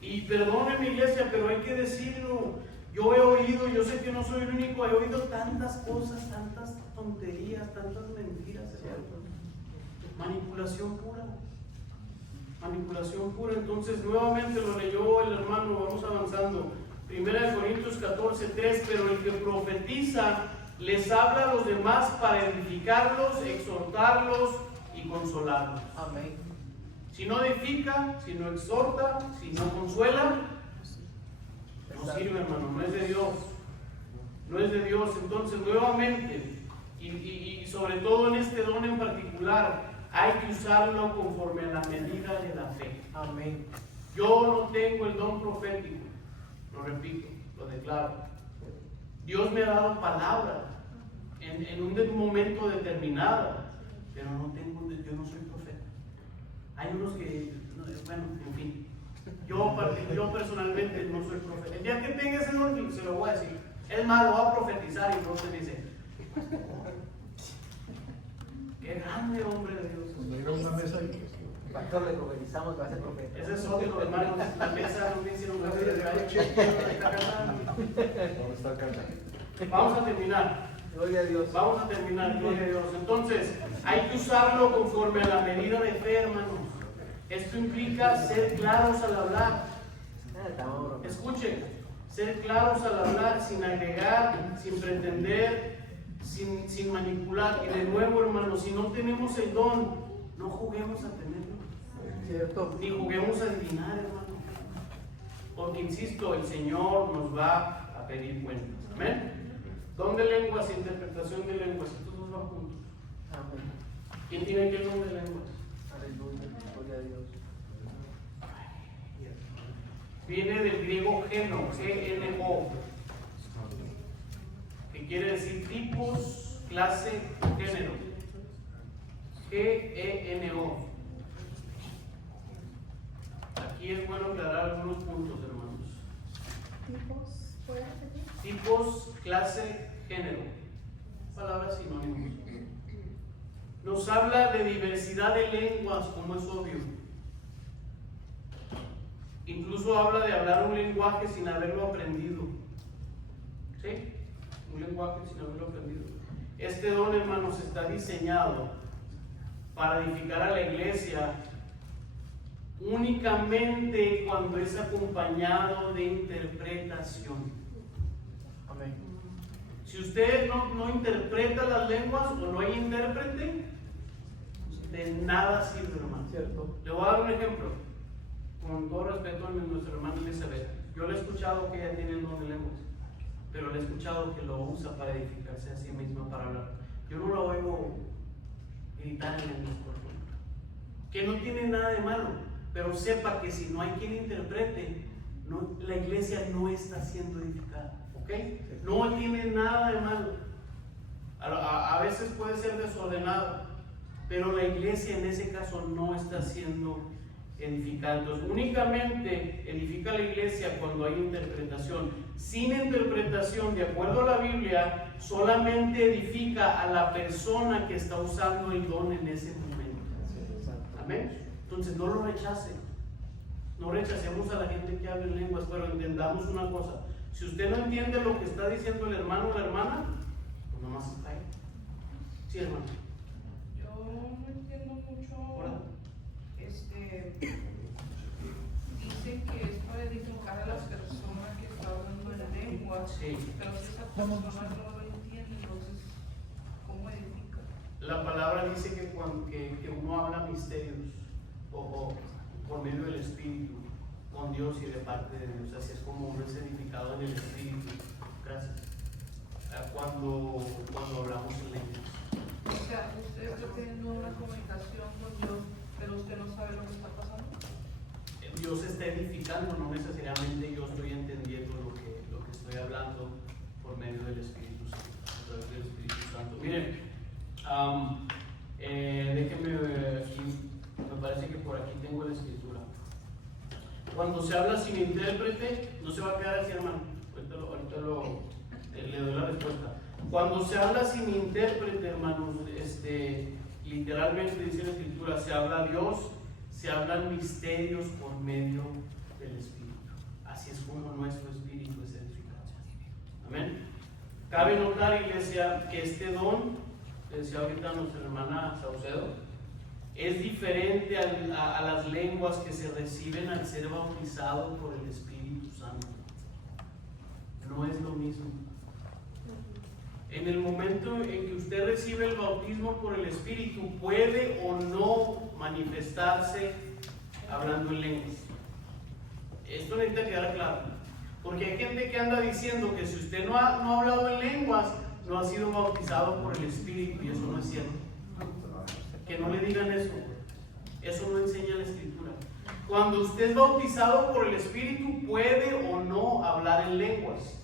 Y perdónenme, iglesia, pero hay que decirlo. Yo he oído, yo sé que no soy el único, he oído tantas cosas, tantas tonterías, tantas mentiras, ¿cierto? Manipulación pura. Manipulación pura. Entonces, nuevamente lo leyó el hermano, vamos avanzando. 1 Corintios 14:3, pero el que profetiza les habla a los demás para edificarlos, exhortarlos y consolarlos. Amén. Si no edifica, si no exhorta, si no consuela, no sirve, hermano, no es de Dios. No es de Dios. Entonces, nuevamente, y sobre todo en este don en particular, hay que usarlo conforme a la medida de la fe. Amén. Yo no tengo el don profético, lo repito, lo declaro. Dios me ha dado palabra en un momento determinado, pero yo no soy profeta. Hay unos que, bueno, en fin, yo personalmente no soy profeta. El día que tenga ese don, se lo voy a decir. Es más, lo va a profetizar y entonces me dice, qué grande hombre de Dios. Cuando llega a una mesa y Pastor, le profetizamos que va a ser profeta. Ese es otro, hermano, la mesa no me hicieron café de gallo. ¿dónde está el canal? Vamos a terminar. Gloria a Dios. Vamos a terminar, gloria a Dios. Entonces, hay que usarlo conforme a la medida de fe, hermanos. Esto implica ser claros al hablar. Estamos bromeando. Escuchen, ser claros al hablar, sin agregar, sin pretender, sin manipular. Y de nuevo, hermanos, si no tenemos el don, no juguemos a tenerlo. Cierto. Ni juguemos a adivinar, hermano. Porque, insisto, el Señor nos va a pedir cuentas. Amén. Don de lenguas e interpretación de lenguas. Estos dos van juntos. Amén. ¿Quién tiene qué don de lenguas? Aleluya. Gloria a Dios. Viene del griego geno, G-N-O, que quiere decir tipos, clase, género. G-E-N-O. Aquí es bueno aclarar algunos puntos, hermanos. Tipos, ¿puedes repetir? Tipos, clase, género. Palabras sinónimas. Nos habla de diversidad de lenguas, como es obvio. Incluso habla de hablar un lenguaje sin haberlo aprendido. ¿Sí? Un lenguaje sin haberlo aprendido. Este don, hermanos, está diseñado para edificar a la iglesia únicamente cuando es acompañado de interpretación. Amén. Si usted no interpreta las lenguas o no hay intérprete, de nada sirve, hermano. Cierto. Le voy a dar un ejemplo. Con todo respeto a nuestra hermana Elizabeth, yo le he escuchado que ella tiene el don de lenguas, pero le he escuchado que lo usa para edificarse a sí misma, para hablar. Yo no la oigo gritar en lenguas, por ejemplo. Que no tiene nada de malo, pero sepa que si no hay quien interprete, la iglesia no está siendo edificada. ¿Ok? No tiene nada de malo. A veces puede ser desordenado, pero la iglesia en ese caso no está siendo edificada. Entonces, únicamente edifica la iglesia cuando hay interpretación. Sin interpretación, de acuerdo a la Biblia, solamente edifica a la persona que está usando el don en ese momento. Amén. Entonces, no lo rechace. No rechacemos a la gente que habla en lenguas, pero entendamos una cosa. Si usted no entiende lo que está diciendo el hermano o la hermana, pues nomás está ahí. Sí, hermano. Yo no entiendo mucho. Hola. Dicen que es para edificar a las personas que están hablando en lenguas, Sí. pero si esa persona no lo entiende, entonces, ¿cómo edifica? La palabra dice que, que uno habla misterios o por medio del Espíritu con Dios y de parte de Dios. Así es como uno es edificado en el Espíritu. Gracias. Cuando hablamos en lenguas. O sea, usted está teniendo una comunicación con Dios, pero usted no sabe lo que está pasando. Dios está edificando, no necesariamente yo estoy entendiendo lo que estoy hablando por medio del Espíritu Santo, a través del Espíritu Santo. Miren, déjenme aquí, me parece que por aquí tengo la escritura. Cuando se habla sin intérprete, no se va a quedar así, hermano. Le doy la respuesta. Cuando se habla sin intérprete, hermanos, literalmente dice la escritura, se habla a Dios, se hablan misterios por medio del Espíritu. Así es como nuestro espíritu es edificado. Amén. Cabe notar, iglesia, que este don, decía ahorita nuestra hermana Saucedo, es diferente a las lenguas que se reciben al ser bautizado por el Espíritu Santo. No es lo mismo. En el momento en que usted recibe el bautismo por el Espíritu, puede o no manifestarse hablando en lenguas. Esto necesita quedar claro, porque hay gente que anda diciendo que si usted no ha hablado en lenguas, no ha sido bautizado por el Espíritu, y eso no es cierto. Que no le digan eso. Eso no enseña la Escritura. Cuando usted es bautizado por el Espíritu, puede o no hablar en lenguas.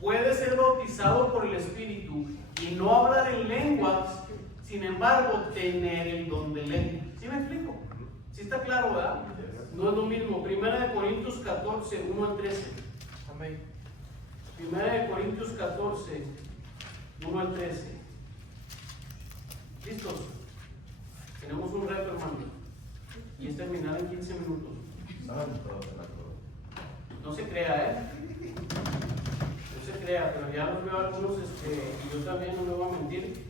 Puede ser bautizado por el Espíritu y no hablar en lenguas, sin embargo, tener el don de lengua. ¿Sí me explico? ¿Sí está claro, verdad? No es lo mismo. 1 Corintios 14, 1 al 13. Amén. 1 Corintios 14, 1 al 13. ¿Listos? Tenemos un reto, hermano. Y es terminar en 15 minutos. No se crea, no se crea, pero ya los veo algunos, y yo también no me voy a mentir,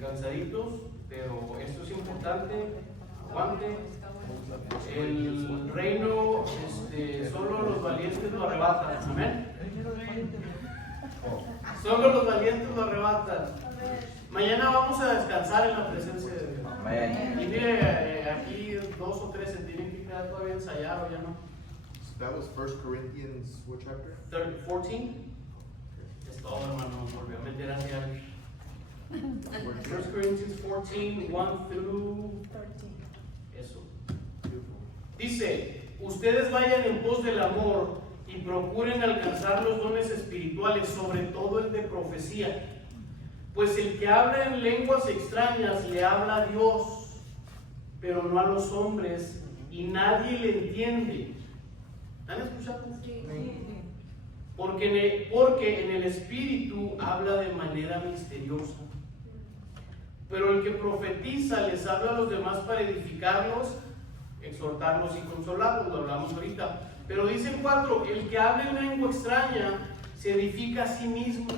cansaditos, pero esto es importante. Aguante. El reino, solo los valientes lo arrebatan. Amén. Solo los valientes lo arrebatan. Mañana vamos a descansar en la presencia de Dios. Amén. Y mire, aquí 2 o 3 se tienen que quedar todavía ensayados, ya no. That was 1 Corinthians, what chapter? 14. Es todo, hermano, volvió a meter hacia el 1 Corinthians 14, 1 through 13. eso. Dice, ustedes vayan en pos del amor y procuren alcanzar los dones espirituales, sobre todo el de profecía. Pues el que habla en lenguas extrañas le habla a Dios, pero no a los hombres, y nadie le entiende. ¿Han escuchado? Porque en el Espíritu habla de manera misteriosa. Pero el que profetiza les habla a los demás para edificarlos, exhortarlos y consolarlos. Lo hablamos ahorita. Pero dice el 4, el que habla en lengua extraña se edifica a sí mismo.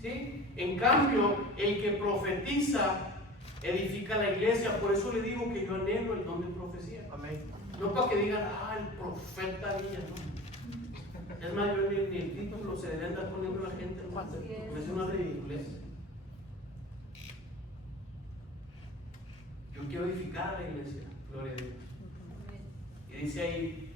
¿Sí? En cambio, el que profetiza edifica la iglesia. Por eso le digo que yo anhelo el don de profecía. Amén. No para que digan, el profeta Villa, no. Es más, yo ni el título se debe andar poniendo la gente, hermano. Es una ridiculez. Yo quiero edificar a la iglesia, gloria a Dios. Y dice ahí,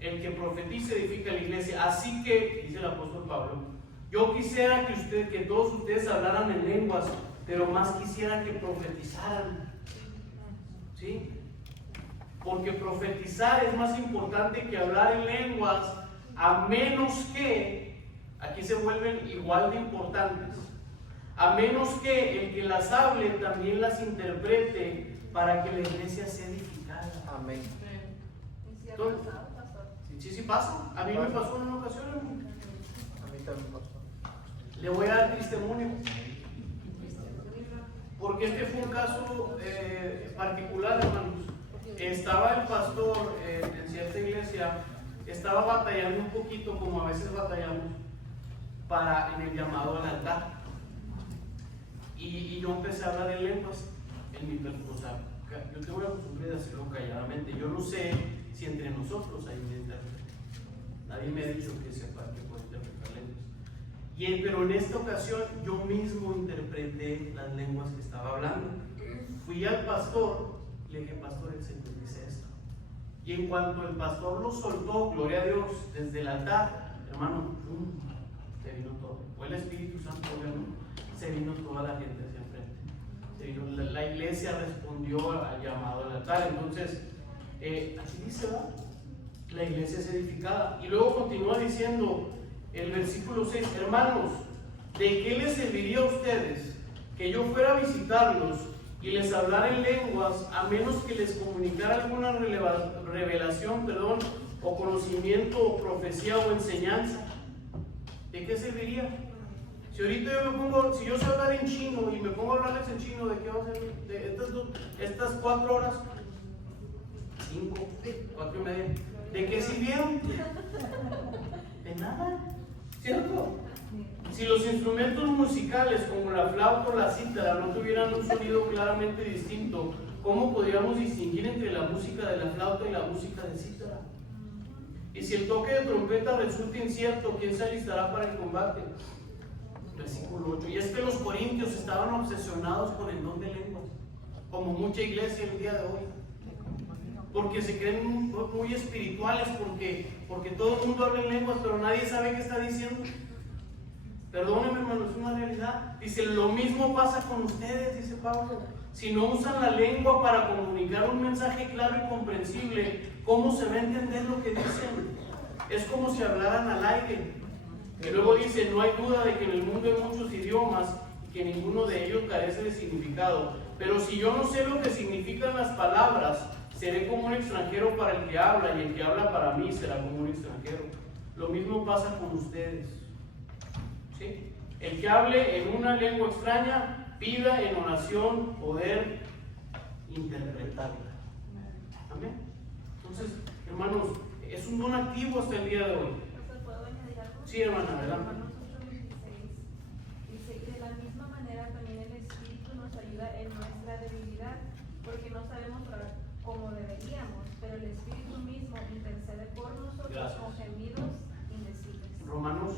el que profetiza edifica la iglesia. Así que, dice el apóstol Pablo, yo quisiera que todos ustedes hablaran en lenguas, pero más quisiera que profetizaran. ¿Sí? Porque profetizar es más importante que hablar en lenguas, a menos que, aquí se vuelven igual de importantes, a menos que el que las hable también las interprete para que la iglesia sea edificada. Amén. ¿Y si ha Entonces, pasado, pastor? Sí pasa. A mí me pasó en una ocasión, hermano. A mí también pasó. Le voy a dar testimonio. Porque este fue un caso particular, hermanos. Estaba el pastor en cierta iglesia, estaba batallando un poquito, como a veces batallamos, en el llamado al altar. Y yo empecé a hablar en lenguas en mi persona. Yo tengo la costumbre de hacerlo calladamente. Yo no sé si entre nosotros hay un intérprete. Nadie me ha dicho que sepa que puede interpretar lenguas. Pero en esta ocasión yo mismo interpreté las lenguas que estaba hablando. Fui al pastor, le dije, pastor, el Señor dice esto. Y en cuanto el pastor lo soltó, gloria a Dios, desde el altar, hermano, se vino todo. Fue el Espíritu Santo, obviamente. Se vino toda la gente hacia enfrente. Se vino, la iglesia respondió al llamado del altar. Entonces, así dice, ¿verdad? La iglesia es edificada. Y luego continúa diciendo el versículo 6, hermanos, ¿de qué les serviría a ustedes que yo fuera a visitarlos y les hablara en lenguas, a menos que les comunicara alguna revelación, o conocimiento, o profecía, o enseñanza? ¿De qué serviría? Si ahorita si yo sé hablar en chino y me pongo a hablarles en chino, ¿de qué va a servir? De estas 4 horas, 5, 4 y media, ¿de qué sirvieron? De nada, ¿cierto? Si los instrumentos musicales como la flauta o la cítara no tuvieran un sonido claramente distinto, ¿cómo podríamos distinguir entre la música de la flauta y la música de cítara? Y si el toque de trompeta resulta incierto, ¿quién se alistará para el combate? Versículo 8. Y es que los corintios estaban obsesionados con el don de lenguas, como mucha iglesia el día de hoy, porque se creen muy espirituales, porque todo el mundo habla en lenguas, pero nadie sabe qué está diciendo. Perdónenme, hermano, es una realidad. Dice, lo mismo pasa con ustedes, dice Pablo. Si no usan la lengua para comunicar un mensaje claro y comprensible, ¿cómo se va a entender lo que dicen? Es como si hablaran al aire. Y luego dice, no hay duda de que en el mundo hay muchos idiomas y que ninguno de ellos carece de significado. Pero si yo no sé lo que significan las palabras, seré como un extranjero para el que habla, y el que habla para mí será como un extranjero. Lo mismo pasa con ustedes. ¿Sí? El que hable en una lengua extraña, pida en oración poder interpretarla. Amén. Entonces, hermanos, es un don activo hasta el día de hoy. ¿Puedo añadir algo? Sí, hermana, adelante. Romanos 8:26 dice, y de la misma manera también el Espíritu nos ayuda en nuestra debilidad, porque no sabemos orar como deberíamos, pero el Espíritu mismo intercede por nosotros. Gracias. Con gemidos indecibles. Romanos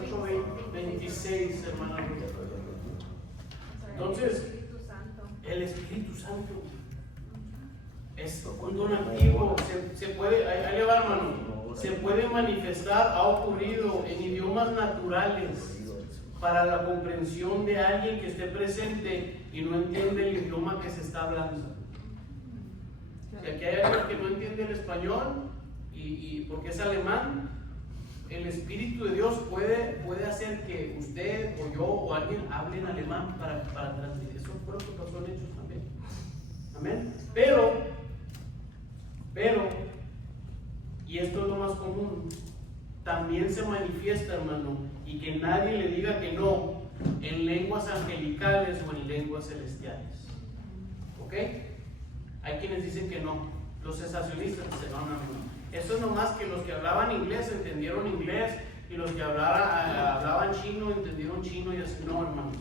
8:26, hermana. Entonces, el Espíritu Santo es un don activo, se puede, ahí le va, hermano, se puede manifestar, ha ocurrido en idiomas naturales para la comprensión de alguien que esté presente y no entiende el idioma que se está hablando. Si aquí hay alguien que no entiende el español y porque es alemán, el Espíritu de Dios puede hacer que usted o yo o alguien hable en alemán para transmitir. Eso fue lo que pasó en Hechos también. Amén. Pero, y esto es lo más común, también se manifiesta, hermano, y que nadie le diga que no, en lenguas angelicales o en lenguas celestiales. ¿Ok? Hay quienes dicen que no. Los cesacionistas dicen no. Eso es nomás que los que hablaban inglés entendieron inglés, y los que hablaban chino entendieron chino, y así. No, hermanos.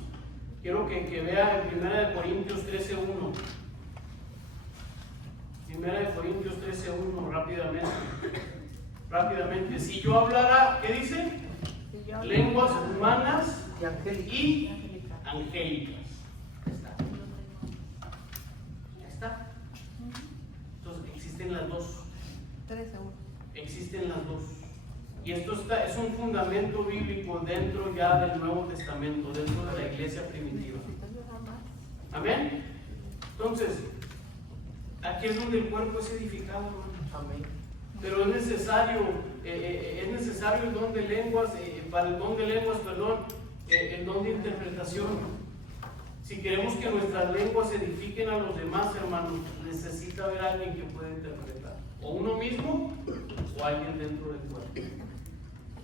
Quiero que vea en 1 Corintios 13:1. 1 Corintios 13:1, rápidamente. Si yo hablara, ¿qué dice? Lenguas humanas y angélicas. Ya está. Entonces existen las dos. Existen las dos. Y esto es un fundamento bíblico dentro ya del Nuevo Testamento, dentro de la iglesia primitiva. Amén. Entonces, aquí es donde el cuerpo es edificado, hermano. Amén. Pero es necesario el don de lenguas, para el don de lenguas, el don de interpretación. Si queremos que nuestras lenguas edifiquen a los demás, hermanos, necesita haber alguien que pueda interpretar. O uno mismo, o alguien dentro del cuerpo.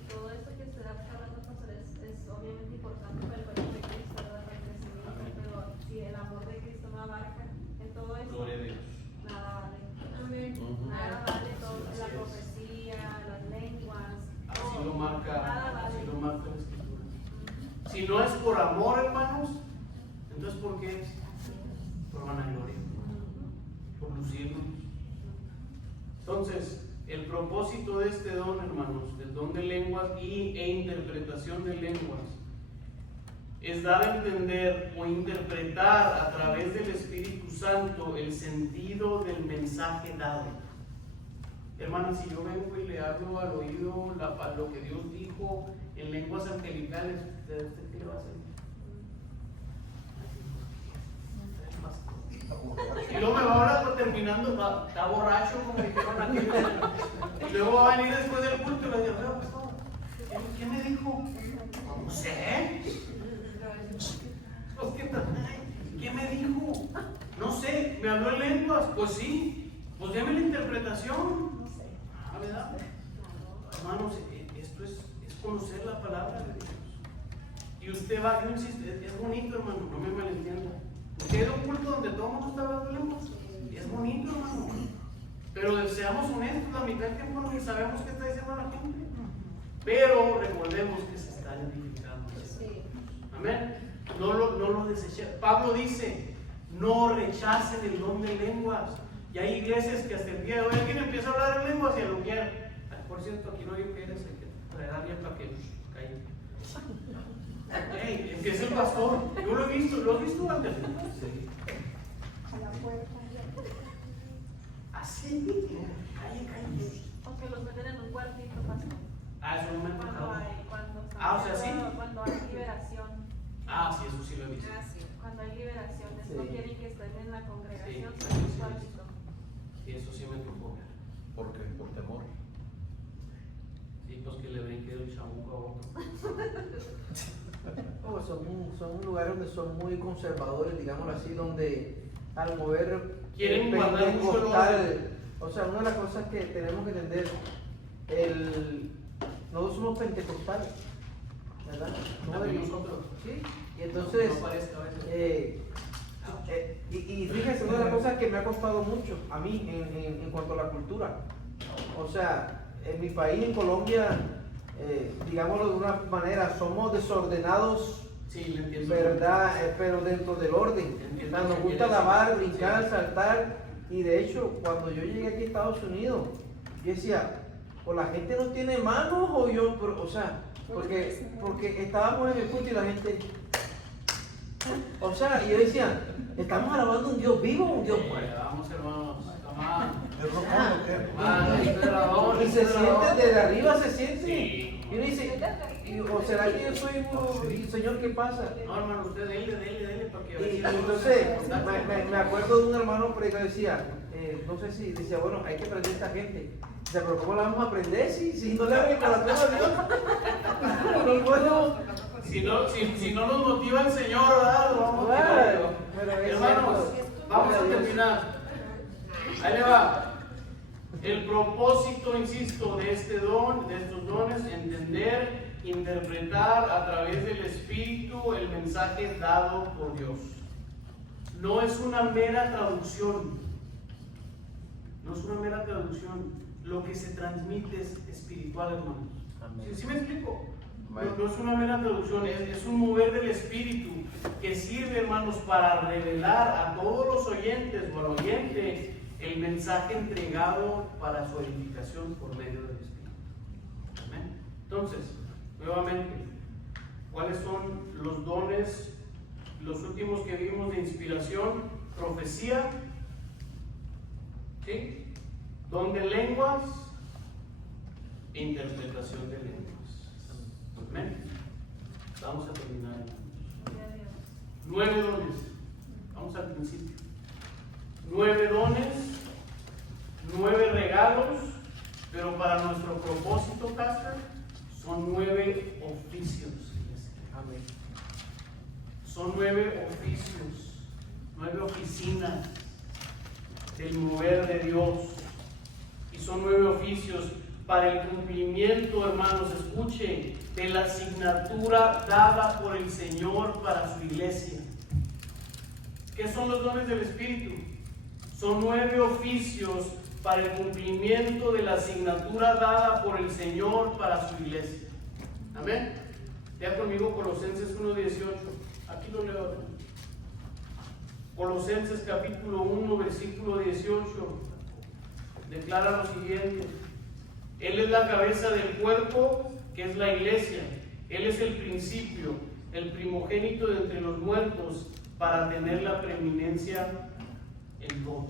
Todo esto que se da hablando, pastor, es obviamente importante para el cuerpo de Cristo, ¿verdad? Para el crecimiento, pero si el amor de Cristo no abarca en todo esto, Gloria a Dios. nada vale. Nada vale todo, la profecía, las lenguas. Así lo marca la Escritura. Ujú. Si no es por amor, hermanos, entonces ¿por qué es? Por vanagloria, por lucirnos. Entonces, El propósito de este don, hermanos, del don de lenguas e interpretación de lenguas, es dar a entender o interpretar a través del Espíritu Santo el sentido del mensaje dado. Hermanos, si yo vengo y le hablo al oído lo que Dios dijo en lenguas angelicales, ¿usted qué le va a hacer? Y luego me va a hablar terminando, está borracho, como dijeron aquí. Y luego va a venir después del culto y va a decir, pastor, ¿qué me dijo? No sé. Pues, ¿qué me dijo? No sé, ¿me habló en lenguas? Pues sí, pues déme la interpretación. ¿Verdad? Hermanos, esto es conocer la palabra de Dios. Y usted va, yo insisto, es bonito, hermano, no me malentienda. Usted es un culto donde todo el mundo está hablando lenguas. Es bonito, hermano. Pero seamos honestos, la mitad del tiempo no sabemos qué está diciendo la gente. Pero recordemos que se está edificando. Amén. No lo desechen. Pablo dice, no rechacen el don de lenguas. Y hay iglesias que hasta el día de hoy alguien empieza a hablar en lenguas y a lo quiere. Por cierto, aquí no hay que eres, hay que traer a alguien para que caiga. Hey, es que es el pastor. Yo lo he visto, ¿lo has visto antes? Sí. Así, calle. O que los meten en un cuartito, pastor. Eso no me ha tocado. O sea, sí. Cuando hay liberación. Sí, eso sí lo he visto. Cuando hay liberaciones, Sí. no quieren que estén en la congregación, Sí, sino en un sí, cuartito. Sí, eso sí me tocó ver. ¿Por qué? Por temor. Sí, pues que le brinque el chamuco a otro. Oh, son un lugar donde son muy conservadores, digámoslo así, donde al mover Quieren el guardar mucho el pentecostal, orden. o sea, una de las cosas que tenemos que entender, nosotros somos pentecostales, ¿verdad? También nosotros. Sí, y entonces, No parezca a veces. y fíjese, una de las cosas que me ha costado mucho a mí en cuanto a la cultura, o sea, en mi país, en Colombia, digámoslo de una manera, somos desordenados, Sí, le entiendo. ¿verdad? Pero dentro del orden. Entiendo Nos lo que gusta quieres lavar, decir. brincar, Sí. saltar. Y de hecho, cuando yo llegué aquí a Estados Unidos, yo decía, o la gente no tiene manos o yo, o sea, porque estábamos en el culto y la gente, o sea, y yo decía, estamos alabando un Dios vivo, un Dios muerto. Vamos, hermanos. Amán. ¿Es rojo o qué? Y se siente, desde arriba se siente. Sí. Y uno dice, o será que yo soy un Señor, ¿qué pasa? No, hermano, usted dele, para que Y entonces, me acuerdo de un hermano predicador que decía, no sé si decía, bueno, hay que aprender a esta gente. Dice, pero ¿cómo la vamos a aprender si no le abren el corazón a Dios? No podemos. Si no nos motiva el Señor, ¿verdad? Lo vamos a Claro, motivar. pero es Hermanos, cierto. vamos a Gloria a Dios. terminar. Ahí le va. El propósito, insisto, de estos dones, entender, interpretar a través del Espíritu el mensaje dado por Dios. No es una mera traducción. No es una mera traducción. Lo que se transmite es espiritual, hermanos. Amén. ¿Sí me explico? Amén. No es una mera traducción, es un mover del Espíritu que sirve, hermanos, para revelar a todos los oyentes o al oyente el mensaje entregado para su edificación por medio del Espíritu. Amén. Entonces, nuevamente, ¿cuáles son los dones? Los últimos que vimos de inspiración: profecía, ¿sí? Don de lenguas e interpretación de lenguas. Amén. Vamos a terminar. 9 dones. Vamos al principio. 9 dones, 9 regalos, pero para nuestro propósito, pastor, son 9 oficios. Amén. Son 9 oficios, 9 oficinas del mover de Dios. Y son 9 oficios para el cumplimiento, hermanos, escuche, de la asignatura dada por el Señor para su iglesia. ¿Qué son los dones del Espíritu? Son 9 oficios para el cumplimiento de la asignatura dada por el Señor para su iglesia. Amén. Ya conmigo Colosenses 1:18. Aquí lo leo. Colosenses capítulo 1, versículo 18. Declara lo siguiente: Él es la cabeza del cuerpo, que es la iglesia. Él es el principio, el primogénito de entre los muertos, para tener la preeminencia en todo.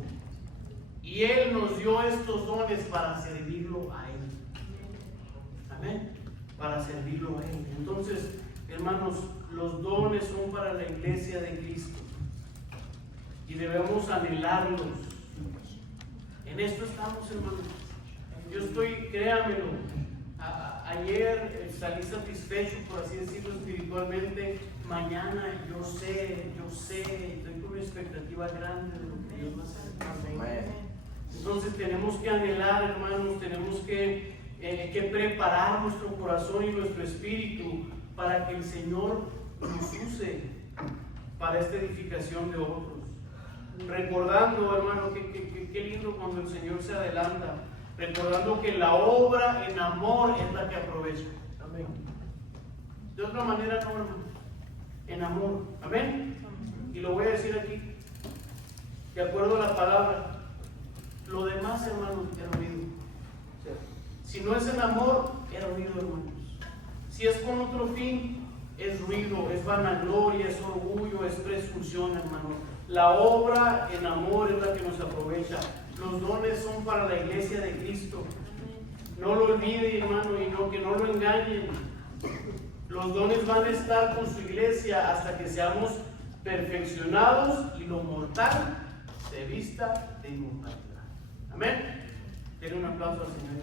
Y Él nos dio estos dones para servirlo a Él. Amén. Para servirlo a Él. Entonces, hermanos, los dones son para la iglesia de Cristo. Y debemos anhelarlos. En esto estamos, hermanos. Yo estoy, créanmelo, ayer salí satisfecho, por así decirlo, espiritualmente. Mañana yo sé, estoy con una expectativa grande de lo que Dios va a hacer. Amén. Entonces tenemos que anhelar, hermanos, tenemos que preparar nuestro corazón y nuestro espíritu para que el Señor nos use para esta edificación de otros. Recordando, hermano, qué lindo cuando el Señor se adelanta, recordando que la obra en amor es la que aprovecha. Amén. De otra manera no, hermano. En amor. Amén. Y lo voy a decir aquí, de acuerdo a la palabra. Lo demás, hermanos, es ruido. Si no es en amor, es ruido, hermanos. Si es con otro fin, es ruido, es vanagloria, es orgullo, es presunción, hermanos. La obra en amor es la que nos aprovecha. Los dones son para la iglesia de Cristo. No lo olviden, hermano, y que no lo engañen. Los dones van a estar con su iglesia hasta que seamos perfeccionados y lo mortal se vista de inmortalidad. Amén. Denle un aplauso al Señor.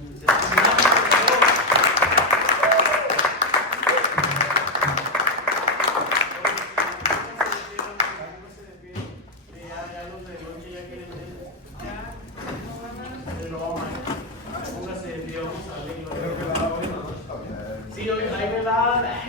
Sí, hoy hay velada.